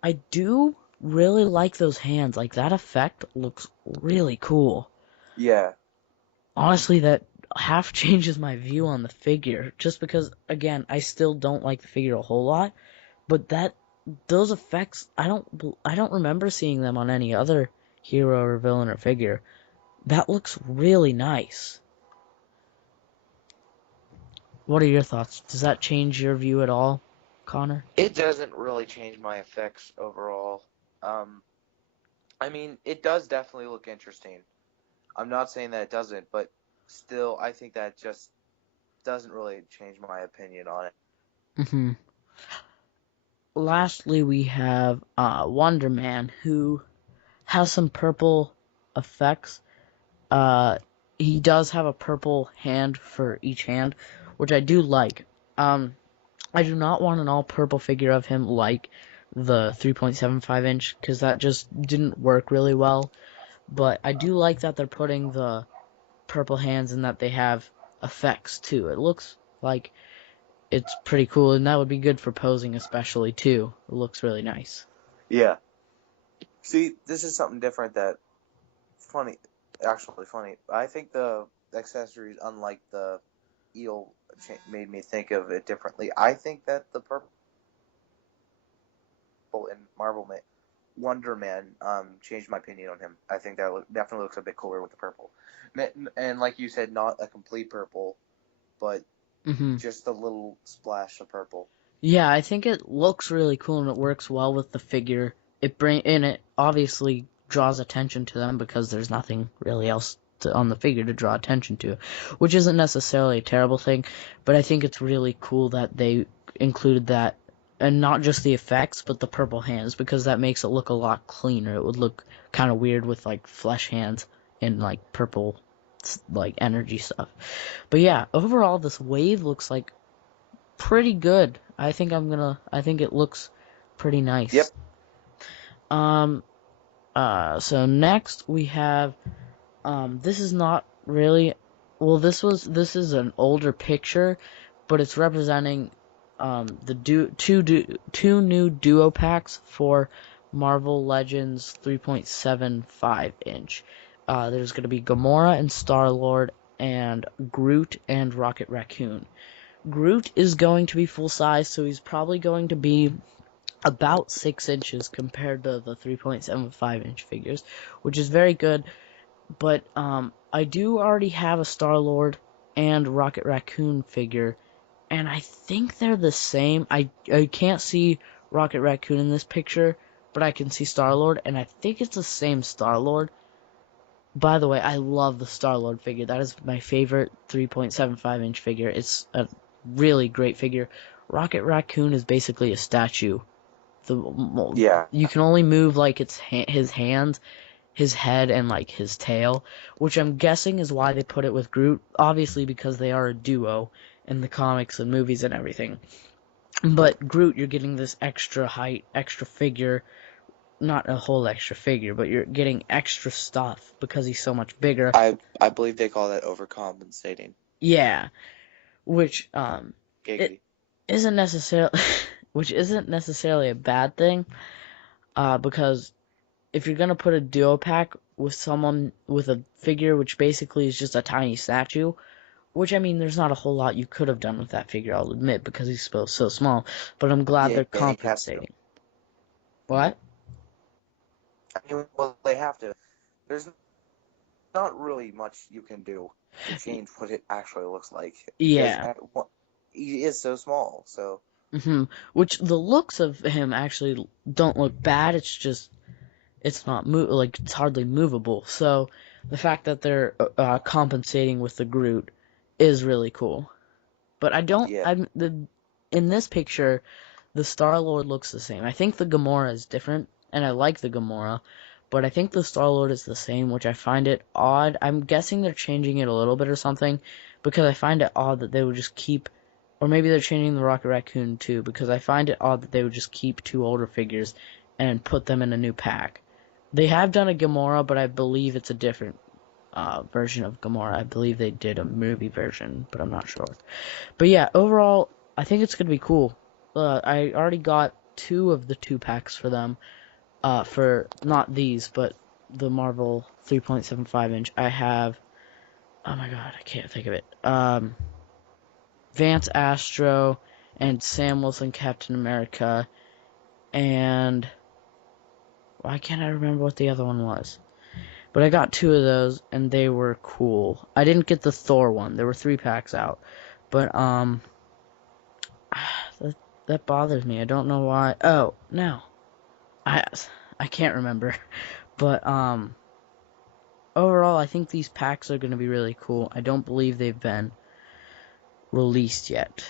I do really like those hands. Like, that effect looks really cool. Yeah. Honestly, that half changes my view on the figure. Just because, again, I still don't like the figure a whole lot. But those effects, I don't remember seeing them on any other hero or villain or figure. That looks really nice. What are your thoughts? Does that change your view at all, Connor? It doesn't really change my effects overall. I mean, it does definitely look interesting. I'm not saying that it doesn't, but still, I think that just doesn't really change my opinion on it. Mm-hmm. Lastly, we have Wonder Man, who has some purple effects. He does have a purple hand for each hand, which I do like. I do not want an all purple figure of him like the 3.75 inch, because that just didn't work really well. But I do like that they're putting the purple hands and that they have effects too. It looks like it's pretty cool, and that would be good for posing especially too. It looks really nice. Yeah. See, this is something different that funny, actually funny. I think the accessories, unlike the eel, made me think of it differently. I think that the purple in Wonder Man changed my opinion on him. I think that definitely looks a bit cooler with the purple. And like you said, not a complete purple, but just a little splash of purple. Yeah, I think it looks really cool and it works well with the figure. It obviously draws attention to them because there's nothing really else on the figure to draw attention to, which isn't necessarily a terrible thing, but I think it's really cool that they included that, and not just the effects, but the purple hands, because that makes it look a lot cleaner. It would look kind of weird with like flesh hands and like purple like energy stuff. But yeah, overall this wave looks like pretty good. I think it looks pretty nice. Yep. So next we have, this is not really, well, this is an older picture, but it's representing, the two new duo packs for Marvel Legends 3.75 inch. There's going to be Gamora and Star-Lord, and Groot and Rocket Raccoon. Groot is going to be full size, so he's probably going to be about 6 inches compared to the 3.75 inch figures, which is very good. But I do already have a Star-Lord and Rocket Raccoon figure, and I think they're the same. I can't see Rocket Raccoon in this picture, but I can see Star-Lord, and I think it's the same Star-Lord. By the way, I love the Star-Lord figure. That is my favorite 3.75 inch figure. It's a really great figure. Rocket Raccoon is basically a statue. Yeah. You can only move like his hands, his head, and like his tail, which I'm guessing is why they put it with Groot. Obviously, because they are a duo in the comics and movies and everything. But Groot, you're getting this extra height, extra figure. Not a whole extra figure, but you're getting extra stuff because he's so much bigger. I believe they call that overcompensating. Yeah, which Giggity. it isn't necessarily which isn't necessarily a bad thing, because if you're gonna put a duo pack with someone with a figure which basically is just a tiny statue, which I mean, there's not a whole lot you could have done with that figure, I'll admit, because he's so small. But I'm glad Yeah, they're you have to. compensating. What? I mean, well, they have to. There's not really much you can do to change what it actually looks like because Yeah. he is so small. So Which the looks of him actually don't look bad. It's just it's not like it's hardly movable. So the fact that they're compensating with the Groot is really cool. But I don't. yeah, In this picture, the Star Lord looks the same. I think the Gamora is different, and I like the Gamora, but I think the Star Lord is the same, which I find it odd. I'm guessing they're changing it a little bit or something, because I find it odd that they would just keep, or maybe they're changing the Rocket Raccoon too, because I find it odd that they would just keep two older figures and put them in a new pack. They have done a Gamora, but I believe it's a different version of Gamora. I believe they did a movie version, but I'm not sure. But yeah, overall, I think it's gonna be cool. I already got two of the 2 packs for them. For not these, but the Marvel 3.75 inch. I have. Oh my god, I can't think of it. Vance Astro and Sam Wilson Captain America, and why can't I remember what the other one was? But I got two of those, and they were cool. I didn't get the Thor one. There were 3 packs out, but that bothers me. I don't know why. Oh no, I I can't remember. But overall, I think these packs are going to be really cool. I don't believe they've been released yet.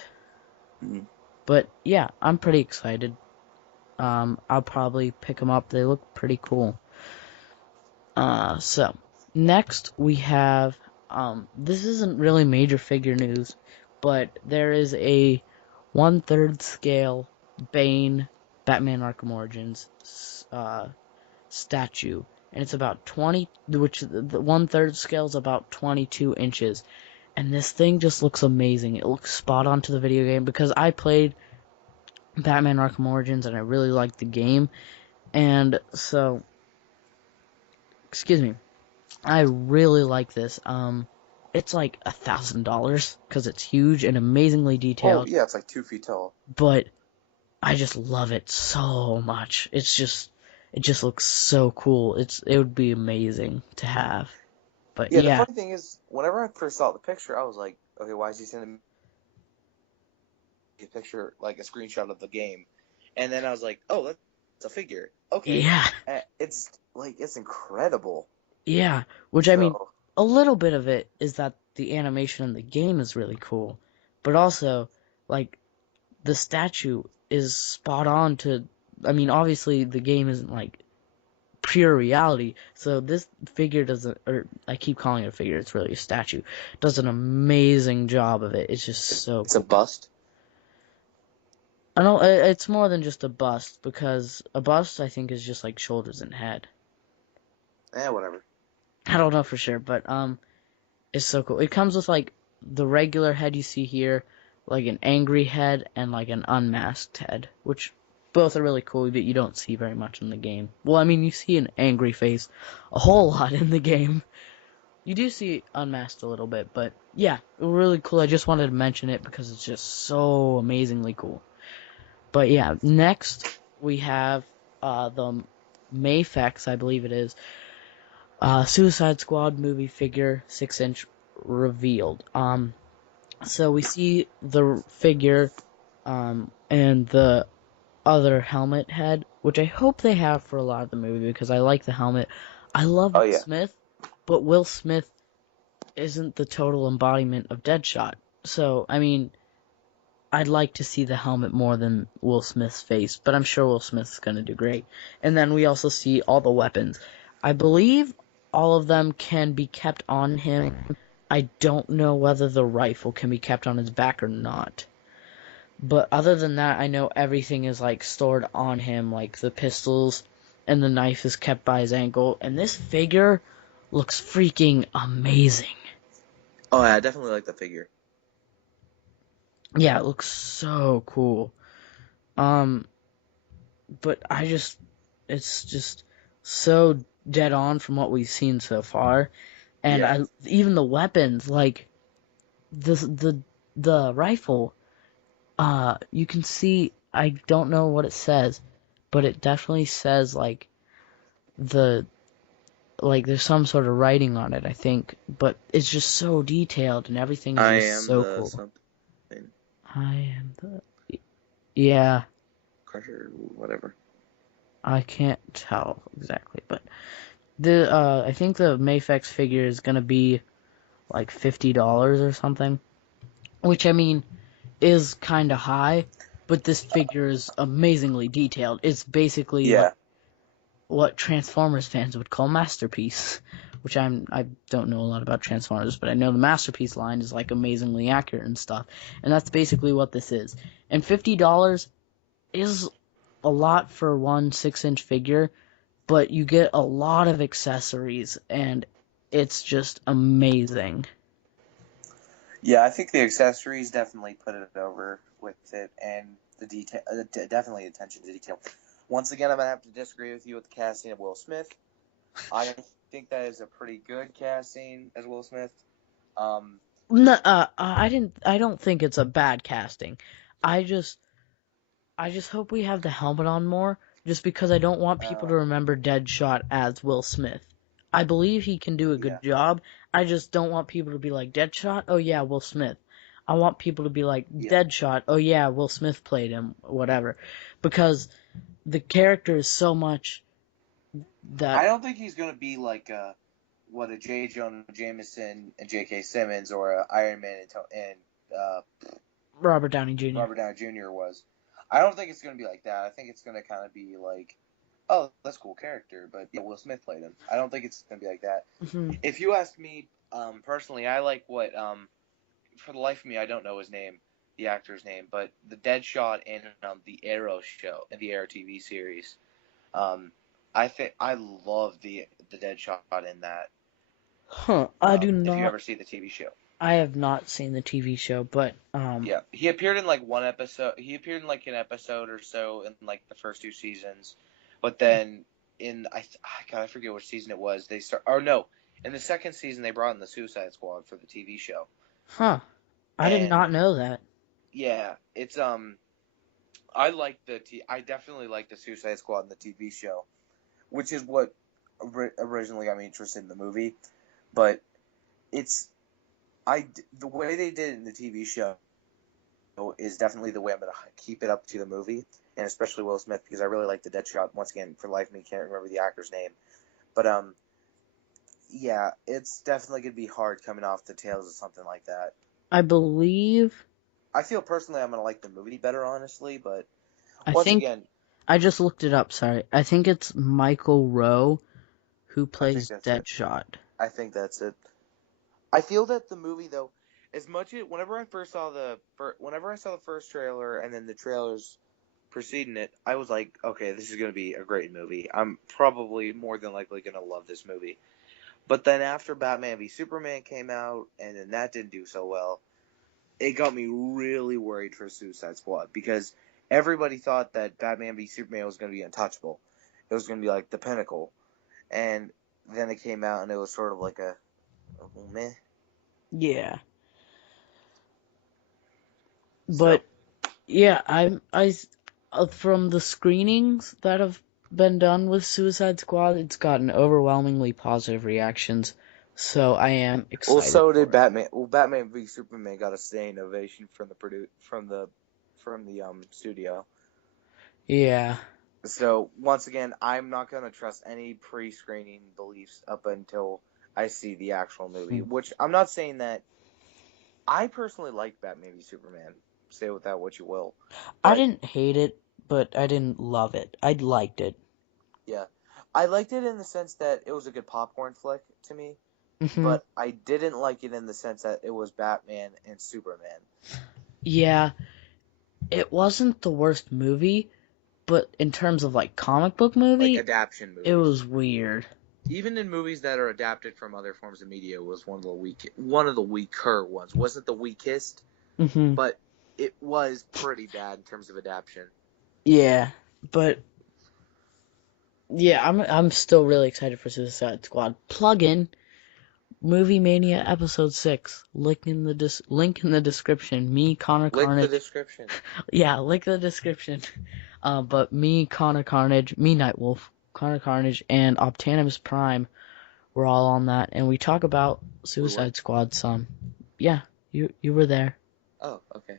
mm-hmm. But yeah, I'm pretty excited. I'll probably pick them up. They look pretty cool. So next we have this isn't really major figure news, but there is a 1/3 scale Bane Batman Arkham Origins statue, and it's about 20, which the 1/3 scale is about 22 inches, and this thing just looks amazing. It looks spot on to the video game because I played Batman Arkham Origins and I really liked the game, and so excuse me, I really like this. It's like $1,000 because it's huge and amazingly Oh detailed, yeah, it's like 2 feet tall. but I just love it so much. It just looks so cool. It would be amazing to have. But Yeah, the yeah, funny thing is, whenever I first saw the picture, I was like, okay, why is he sending me a picture, like a screenshot of the game? And then I was like, oh, that's a figure. Okay, yeah, it's like it's incredible. yeah. Which I mean, So a little bit of it is that the animation in the game is really cool, but also like the statue is spot on to. I mean, obviously the game isn't like pure reality, so this figure doesn't, or I keep calling it a figure. It's really a statue. Does an amazing job of it. It's just so it's a cool. bust. I know it's more than just a bust because a bust I think is just like shoulders and head. Whatever. I don't know for sure, but it's so cool. It comes with like the regular head you see here, like an angry head and like an unmasked head, which both are really cool, but you don't see very much in the game. Well, I mean, you see an angry face a whole lot in the game. You do see unmasked a little bit, but yeah, really cool. I just wanted to mention it because it's just so amazingly cool. But yeah, next we have the Mayfex, I believe it is, Suicide Squad movie figure 6-inch revealed. So we see the figure and the other helmet head, which I hope they have for a lot of the movie because I like the helmet. I love Oh Will yeah. Smith, but Will Smith isn't the total embodiment of Deadshot. So, I mean, I'd like to see the helmet more than Will Smith's face, but I'm sure Will Smith's going to do great. And then we also see all the weapons. I believe all of them can be kept on him. I don't know whether the rifle can be kept on his back or not. But other than that, I know everything is like stored on him, like the pistols and the knife is kept by his ankle. And this figure looks freaking amazing. Oh yeah, I definitely like the figure. Yeah, it looks so cool. Um, but it's just so dead on from what we've seen so far, and Yeah. even the weapons, like the rifle. You can see. I don't know what it says, but it definitely says the there's some sort of writing on it, I think, but it's just so detailed and everything is I just am so the cool. something I am the yeah. crusher, whatever. I can't tell exactly, but the I think the Mayfex figure is gonna be like $50 or something, which I mean is kind of high, but this figure is amazingly detailed. It's basically like Yeah. what Transformers fans would call masterpiece, which I don't know a lot about Transformers, but I know the masterpiece line is like amazingly accurate and stuff, and that's basically what this is. And $50 is a lot for one 6-inch figure, but you get a lot of accessories, and it's just amazing. Yeah, I think the accessories definitely put it over with it, and the detail, definitely attention to detail. Once again, I'm gonna have to disagree with you with the casting of Will Smith. I think that is a pretty good casting as Will Smith. Um, No, I don't think it's a bad casting. I just I just hope we have the helmet on more, just because I don't want people to uh, remember Deadshot as Will Smith. I believe he can do a yeah, good job. I just don't want people to be like, Deadshot? Oh yeah, Will Smith. I want people to be like, yeah. Deadshot? Oh yeah, Will Smith played him, whatever. Because the character is so much that I don't think he's gonna be like what a J. Jonah Jameson and J.K. Simmons or a Iron Man and Robert Downey Jr. Robert Downey Jr. was. I don't think it's gonna be like that. I think it's gonna kind of be like, oh, that's a cool character, but yeah, Will Smith played him. I don't think it's gonna be like that. Hmm. If you ask me, personally, I like what for the life of me, I don't know his name, the actor's name, but the Deadshot in the Arrow show, in the Arrow TV series. Um, I think I love the Deadshot in that. Huh. I do If you not. ever see the TV show, I have not seen the TV show, but yeah, he appeared in like one episode. He appeared in like an episode or so in like the first two seasons, but then in God, I forget which season it was. They start or no, in the second season they brought in the Suicide Squad for the TV show, huh. I did and not know that. yeah, it's I definitely like the Suicide Squad in the TV show, which is what originally got me interested in the movie. But it's the way they did it in the TV show is definitely the way I'm gonna keep it up to the movie, and especially Will Smith because I really like the Deadshot. Once again, for life of me, can't remember the actor's name, but yeah, it's definitely gonna be hard coming off the tails of something like that. I believe. I feel personally I'm gonna like the movie better, honestly, but I once think again, I just looked it up. Sorry. I think it's Michael Rowe who I think plays that's it. Deadshot. I think that's it. I feel that the movie though, as much as whenever I saw the first trailer and then the trailers preceding it, I was like, okay, this is gonna be a great movie. I'm probably more than likely gonna love this movie. But then after Batman v Superman came out and then that didn't do so well, it got me really worried for Suicide Squad because everybody thought that Batman v Superman was gonna be untouchable. It was gonna be like the pinnacle, and then it came out and it was sort of like a meh. Yeah. So But yeah, from the screenings that have been done with Suicide Squad, it's gotten overwhelmingly positive reactions. So I am well, excited so did for it. Batman. Well, Batman v Superman got a standing ovation from the studio. Yeah. So once again, I'm not gonna trust any pre-screening beliefs up until I see the actual movie. Hmm. Which I'm not saying that I personally like Batman v Superman. Say with that what you will, I but didn't hate it, but I didn't love it. I liked it. yeah, I liked it in the sense that it was a good popcorn flick to me. Hmm. But I didn't like it in the sense that it was Batman and Superman. Yeah, it wasn't the worst movie, but in terms of like comic book Like movie, adaptation it movies. was weird. Even in movies that are adapted from other forms of media was one of the weaker ones. Wasn't the weakest, Hmm. but it was pretty bad in terms of adaptation. Yeah, but Yeah, I'm still really excited for Suicide Squad. Plug in Movie Mania Episode 6. Link in the description. Me, Connor Lick the Carnage. description. Yeah, link the description. But me, Connor Carnage, me, Nightwolf, Connor Carnage, and Optimus Prime were all on that, and we talk about We what? Suicide Squad some. Yeah, you were there. Oh, okay.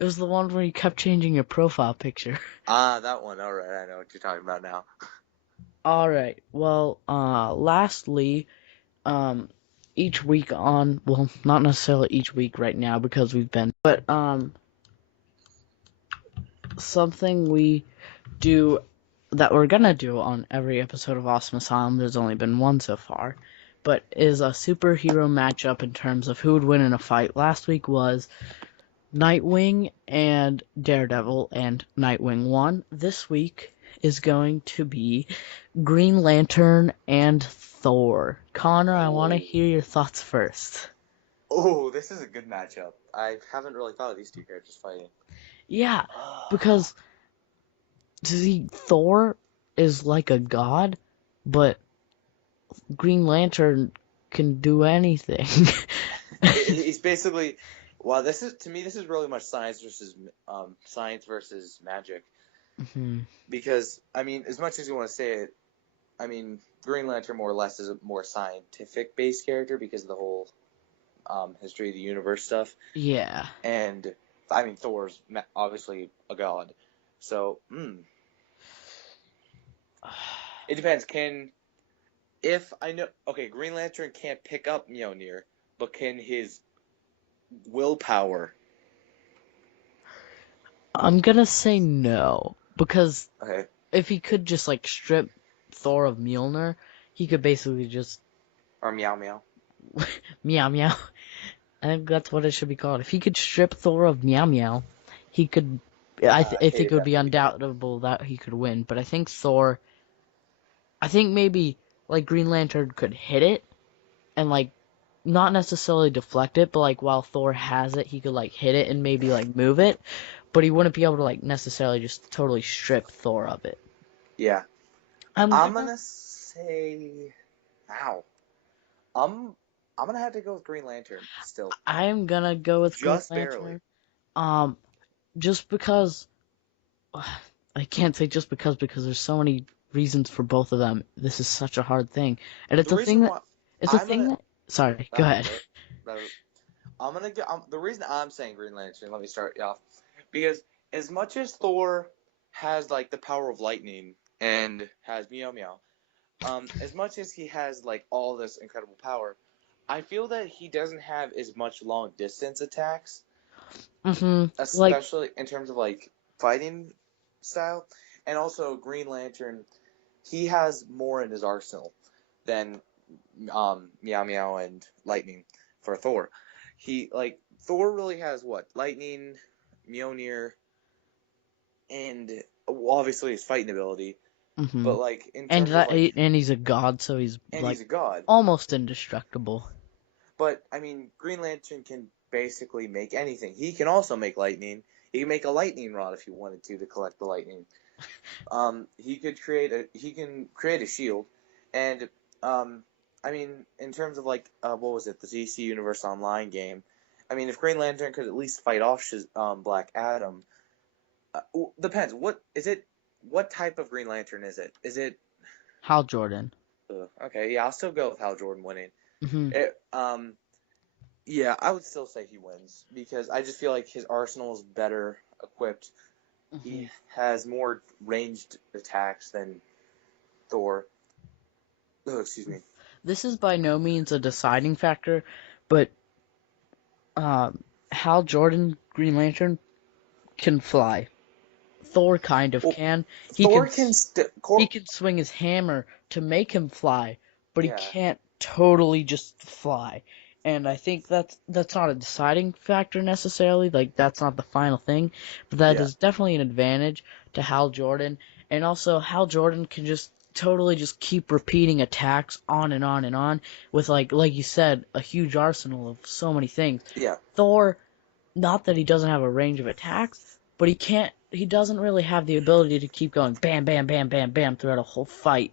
It was the one where you kept changing your profile picture. Ah, that one. All right, I know what you're talking about now. All right. Well, lastly, each week well, not necessarily each week right now because we've been, but something we do that we're gonna do on every episode of Awesome Asylum. There's only been one so far, but is a superhero matchup in terms of who would win in a fight. Last week was Nightwing and Daredevil, and Nightwing won. This week is going to be Green Lantern and Thor. Connor, I want to hear your thoughts first. Oh, this is a good matchup. I haven't really thought of these two characters fighting. Yeah, because see, Thor is like a god, but Green Lantern can do anything. He's basically, well, this is really much science versus magic. Mhm. Because I mean, as much as you want to say it, I mean, Green Lantern more or less is a more scientific based character because of the whole history of the universe stuff. Yeah. And I mean, Thor's obviously a god, so it depends. If I know, okay, Green Lantern can't pick up Mjolnir, but can his willpower? I'm gonna say no, because Okay. if he could just like strip Thor of Mjolnir, he could basically just Or meow meow. meow meow. I think that's what it should be called. If he could strip Thor of meow meow, he could. I think Hated it would that be movie. undoubtable that he could win. But I think Thor. I think maybe like Green Lantern could hit it and like not necessarily deflect it, but like while Thor has it, he could like hit it and maybe like move it, but he wouldn't be able to like necessarily just totally strip Thor of it. Yeah. I'm I'm gonna gonna say, wow. I'm I'm gonna have to go with Green Lantern still, I'm gonna go with Green just barely. Lantern. Um, just because I can't say just because there's so many reasons for both of them. This is such a hard thing, and The reason why it's a I'm thing gonna that. Sorry, go ahead. that- I'm gonna get the reason I'm saying Green Lantern. Let me start you off because as much as Thor has like the power of lightning and has meow meow, as much as he has like all this incredible power, I feel that he doesn't have as much long distance attacks, Like, especially in terms of like fighting style. And also Green Lantern, he has more in his arsenal than Meow Meow and Lightning for Thor. Thor really has what? Lightning, Mjolnir, and obviously his fighting ability. hmm But like in and terms of like, and he's a god, so he's and like he's a god. almost indestructible. But I mean, Green Lantern can basically make anything. He can also make lightning. He can make a lightning rod if he wanted to collect the lightning. He can create a shield, and I mean, in terms of like what was it, the DC Universe Online game? I mean, if Green Lantern could at least fight off Black Adam, depends. What is it? What type of Green Lantern is it? Is it Hal Jordan. okay? Yeah, I'll still go with Hal Jordan winning. hmm It, yeah, I would still say he wins because I just feel like his arsenal is better equipped. hmm He has more ranged attacks than Thor. Oh, excuse me. This is by no means a deciding factor, but Hal Jordan, Green Lantern, can fly. Thor kind of Well, can. Thor can He can swing his hammer to make him fly, but he yeah, can't totally just fly. And I think that's not a deciding factor necessarily. Like that's not the final thing, but that yeah, is definitely an advantage to Hal Jordan. And also Hal Jordan can just totally just keep repeating attacks on and on and on with like you said, a huge arsenal of so many things. yeah, Thor, not that he doesn't have a range of attacks, but he can't he doesn't really have the ability to keep going bam, bam, bam, bam, bam throughout a whole fight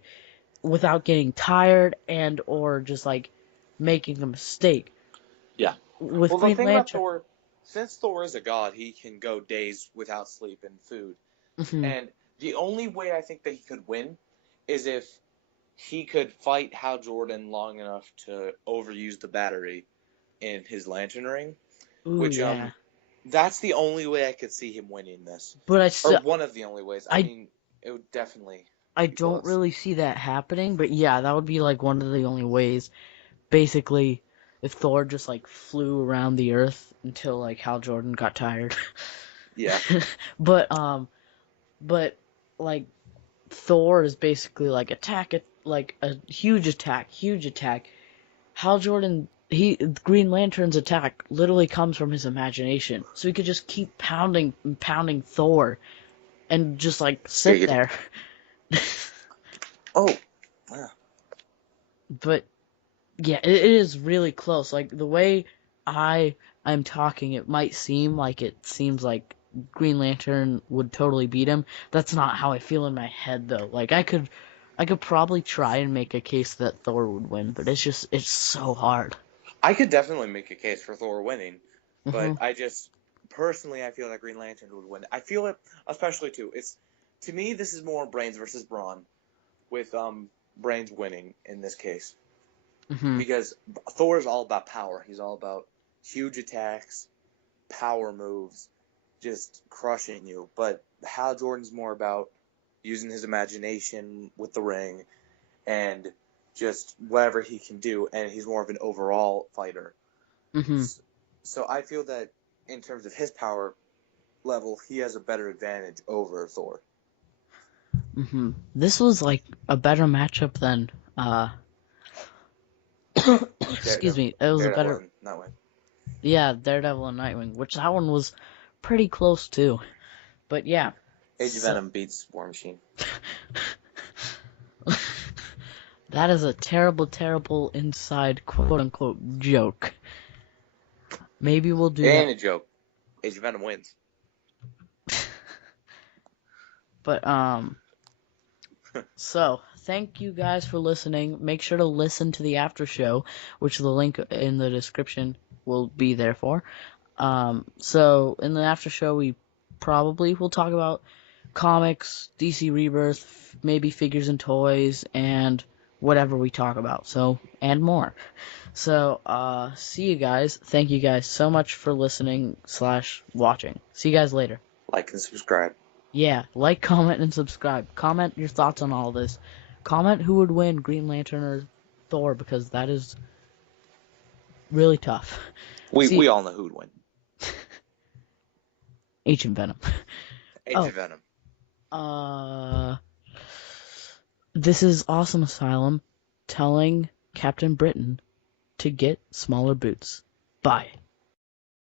without getting tired and or just like making a mistake. Yeah. With Well, the Green thing about Lantern, Thor, since Thor is a god, he can go days without sleep and food. mhm. And the only way I think that he could win is if he could fight Hal Jordan long enough to overuse the battery in his lantern ring, Ooh which yeah, that's the only way I could see him winning this, but or one of the only ways. I I mean, it would definitely I be don't close. really see that happening, but yeah, that would be like one of the only ways. Basically, if Thor just like flew around the Earth until like Hal Jordan got tired. Yeah. But like Thor is basically like attack it like a huge attack, huge attack. Hal Jordan, Green Lantern's attack literally comes from his imagination, so he could just keep pounding and pounding Thor and just like sit Giggity. there. Oh. Yeah. But yeah, it is really close. Like the way I'm talking, it might seem like it seems like Green Lantern would totally beat him. That's not how I feel in my head though. Like I could probably try and make a case that Thor would win, but it's so hard. I could definitely make a case for Thor winning, but Hmm. I just personally I feel that Green Lantern would win. I feel it especially too. It's to me this is more brains versus brawn, with brains winning in this case Hmm. because Thor is all about power. He's all about huge attacks, power moves, just crushing you. But Hal Jordan's more about using his imagination with the ring and just whatever he can do, and he's more of an overall fighter. Hmm. So I feel that in terms of his power level, he has a better advantage over Thor. Hmm. This was like a better matchup than excuse me. It was a Daredevil better and Nightwing. yeah, Daredevil and Nightwing, which that one was pretty close too. But yeah. Age of So Venom beats War Machine. that is a terrible, terrible inside quote unquote joke. Maybe we'll It do that. ain't a joke. Age of Venom wins. But so thank you guys for listening. Make sure to listen to the after show, which the link in the description will be there for. So in the after show we probably will talk about comics, DC Rebirth, maybe figures and toys, and whatever we talk about. So and more. So, see you guys. Thank you guys so much for listening / watching. See you guys later. Like and subscribe. Yeah, like, comment, and subscribe. Comment your thoughts on all this. Comment who would win, Green Lantern or Thor, because that is really tough. We all know who'd win. H and Venom. Age of Venom. This is Awesome Asylum telling Captain Britain to get smaller boots. Bye.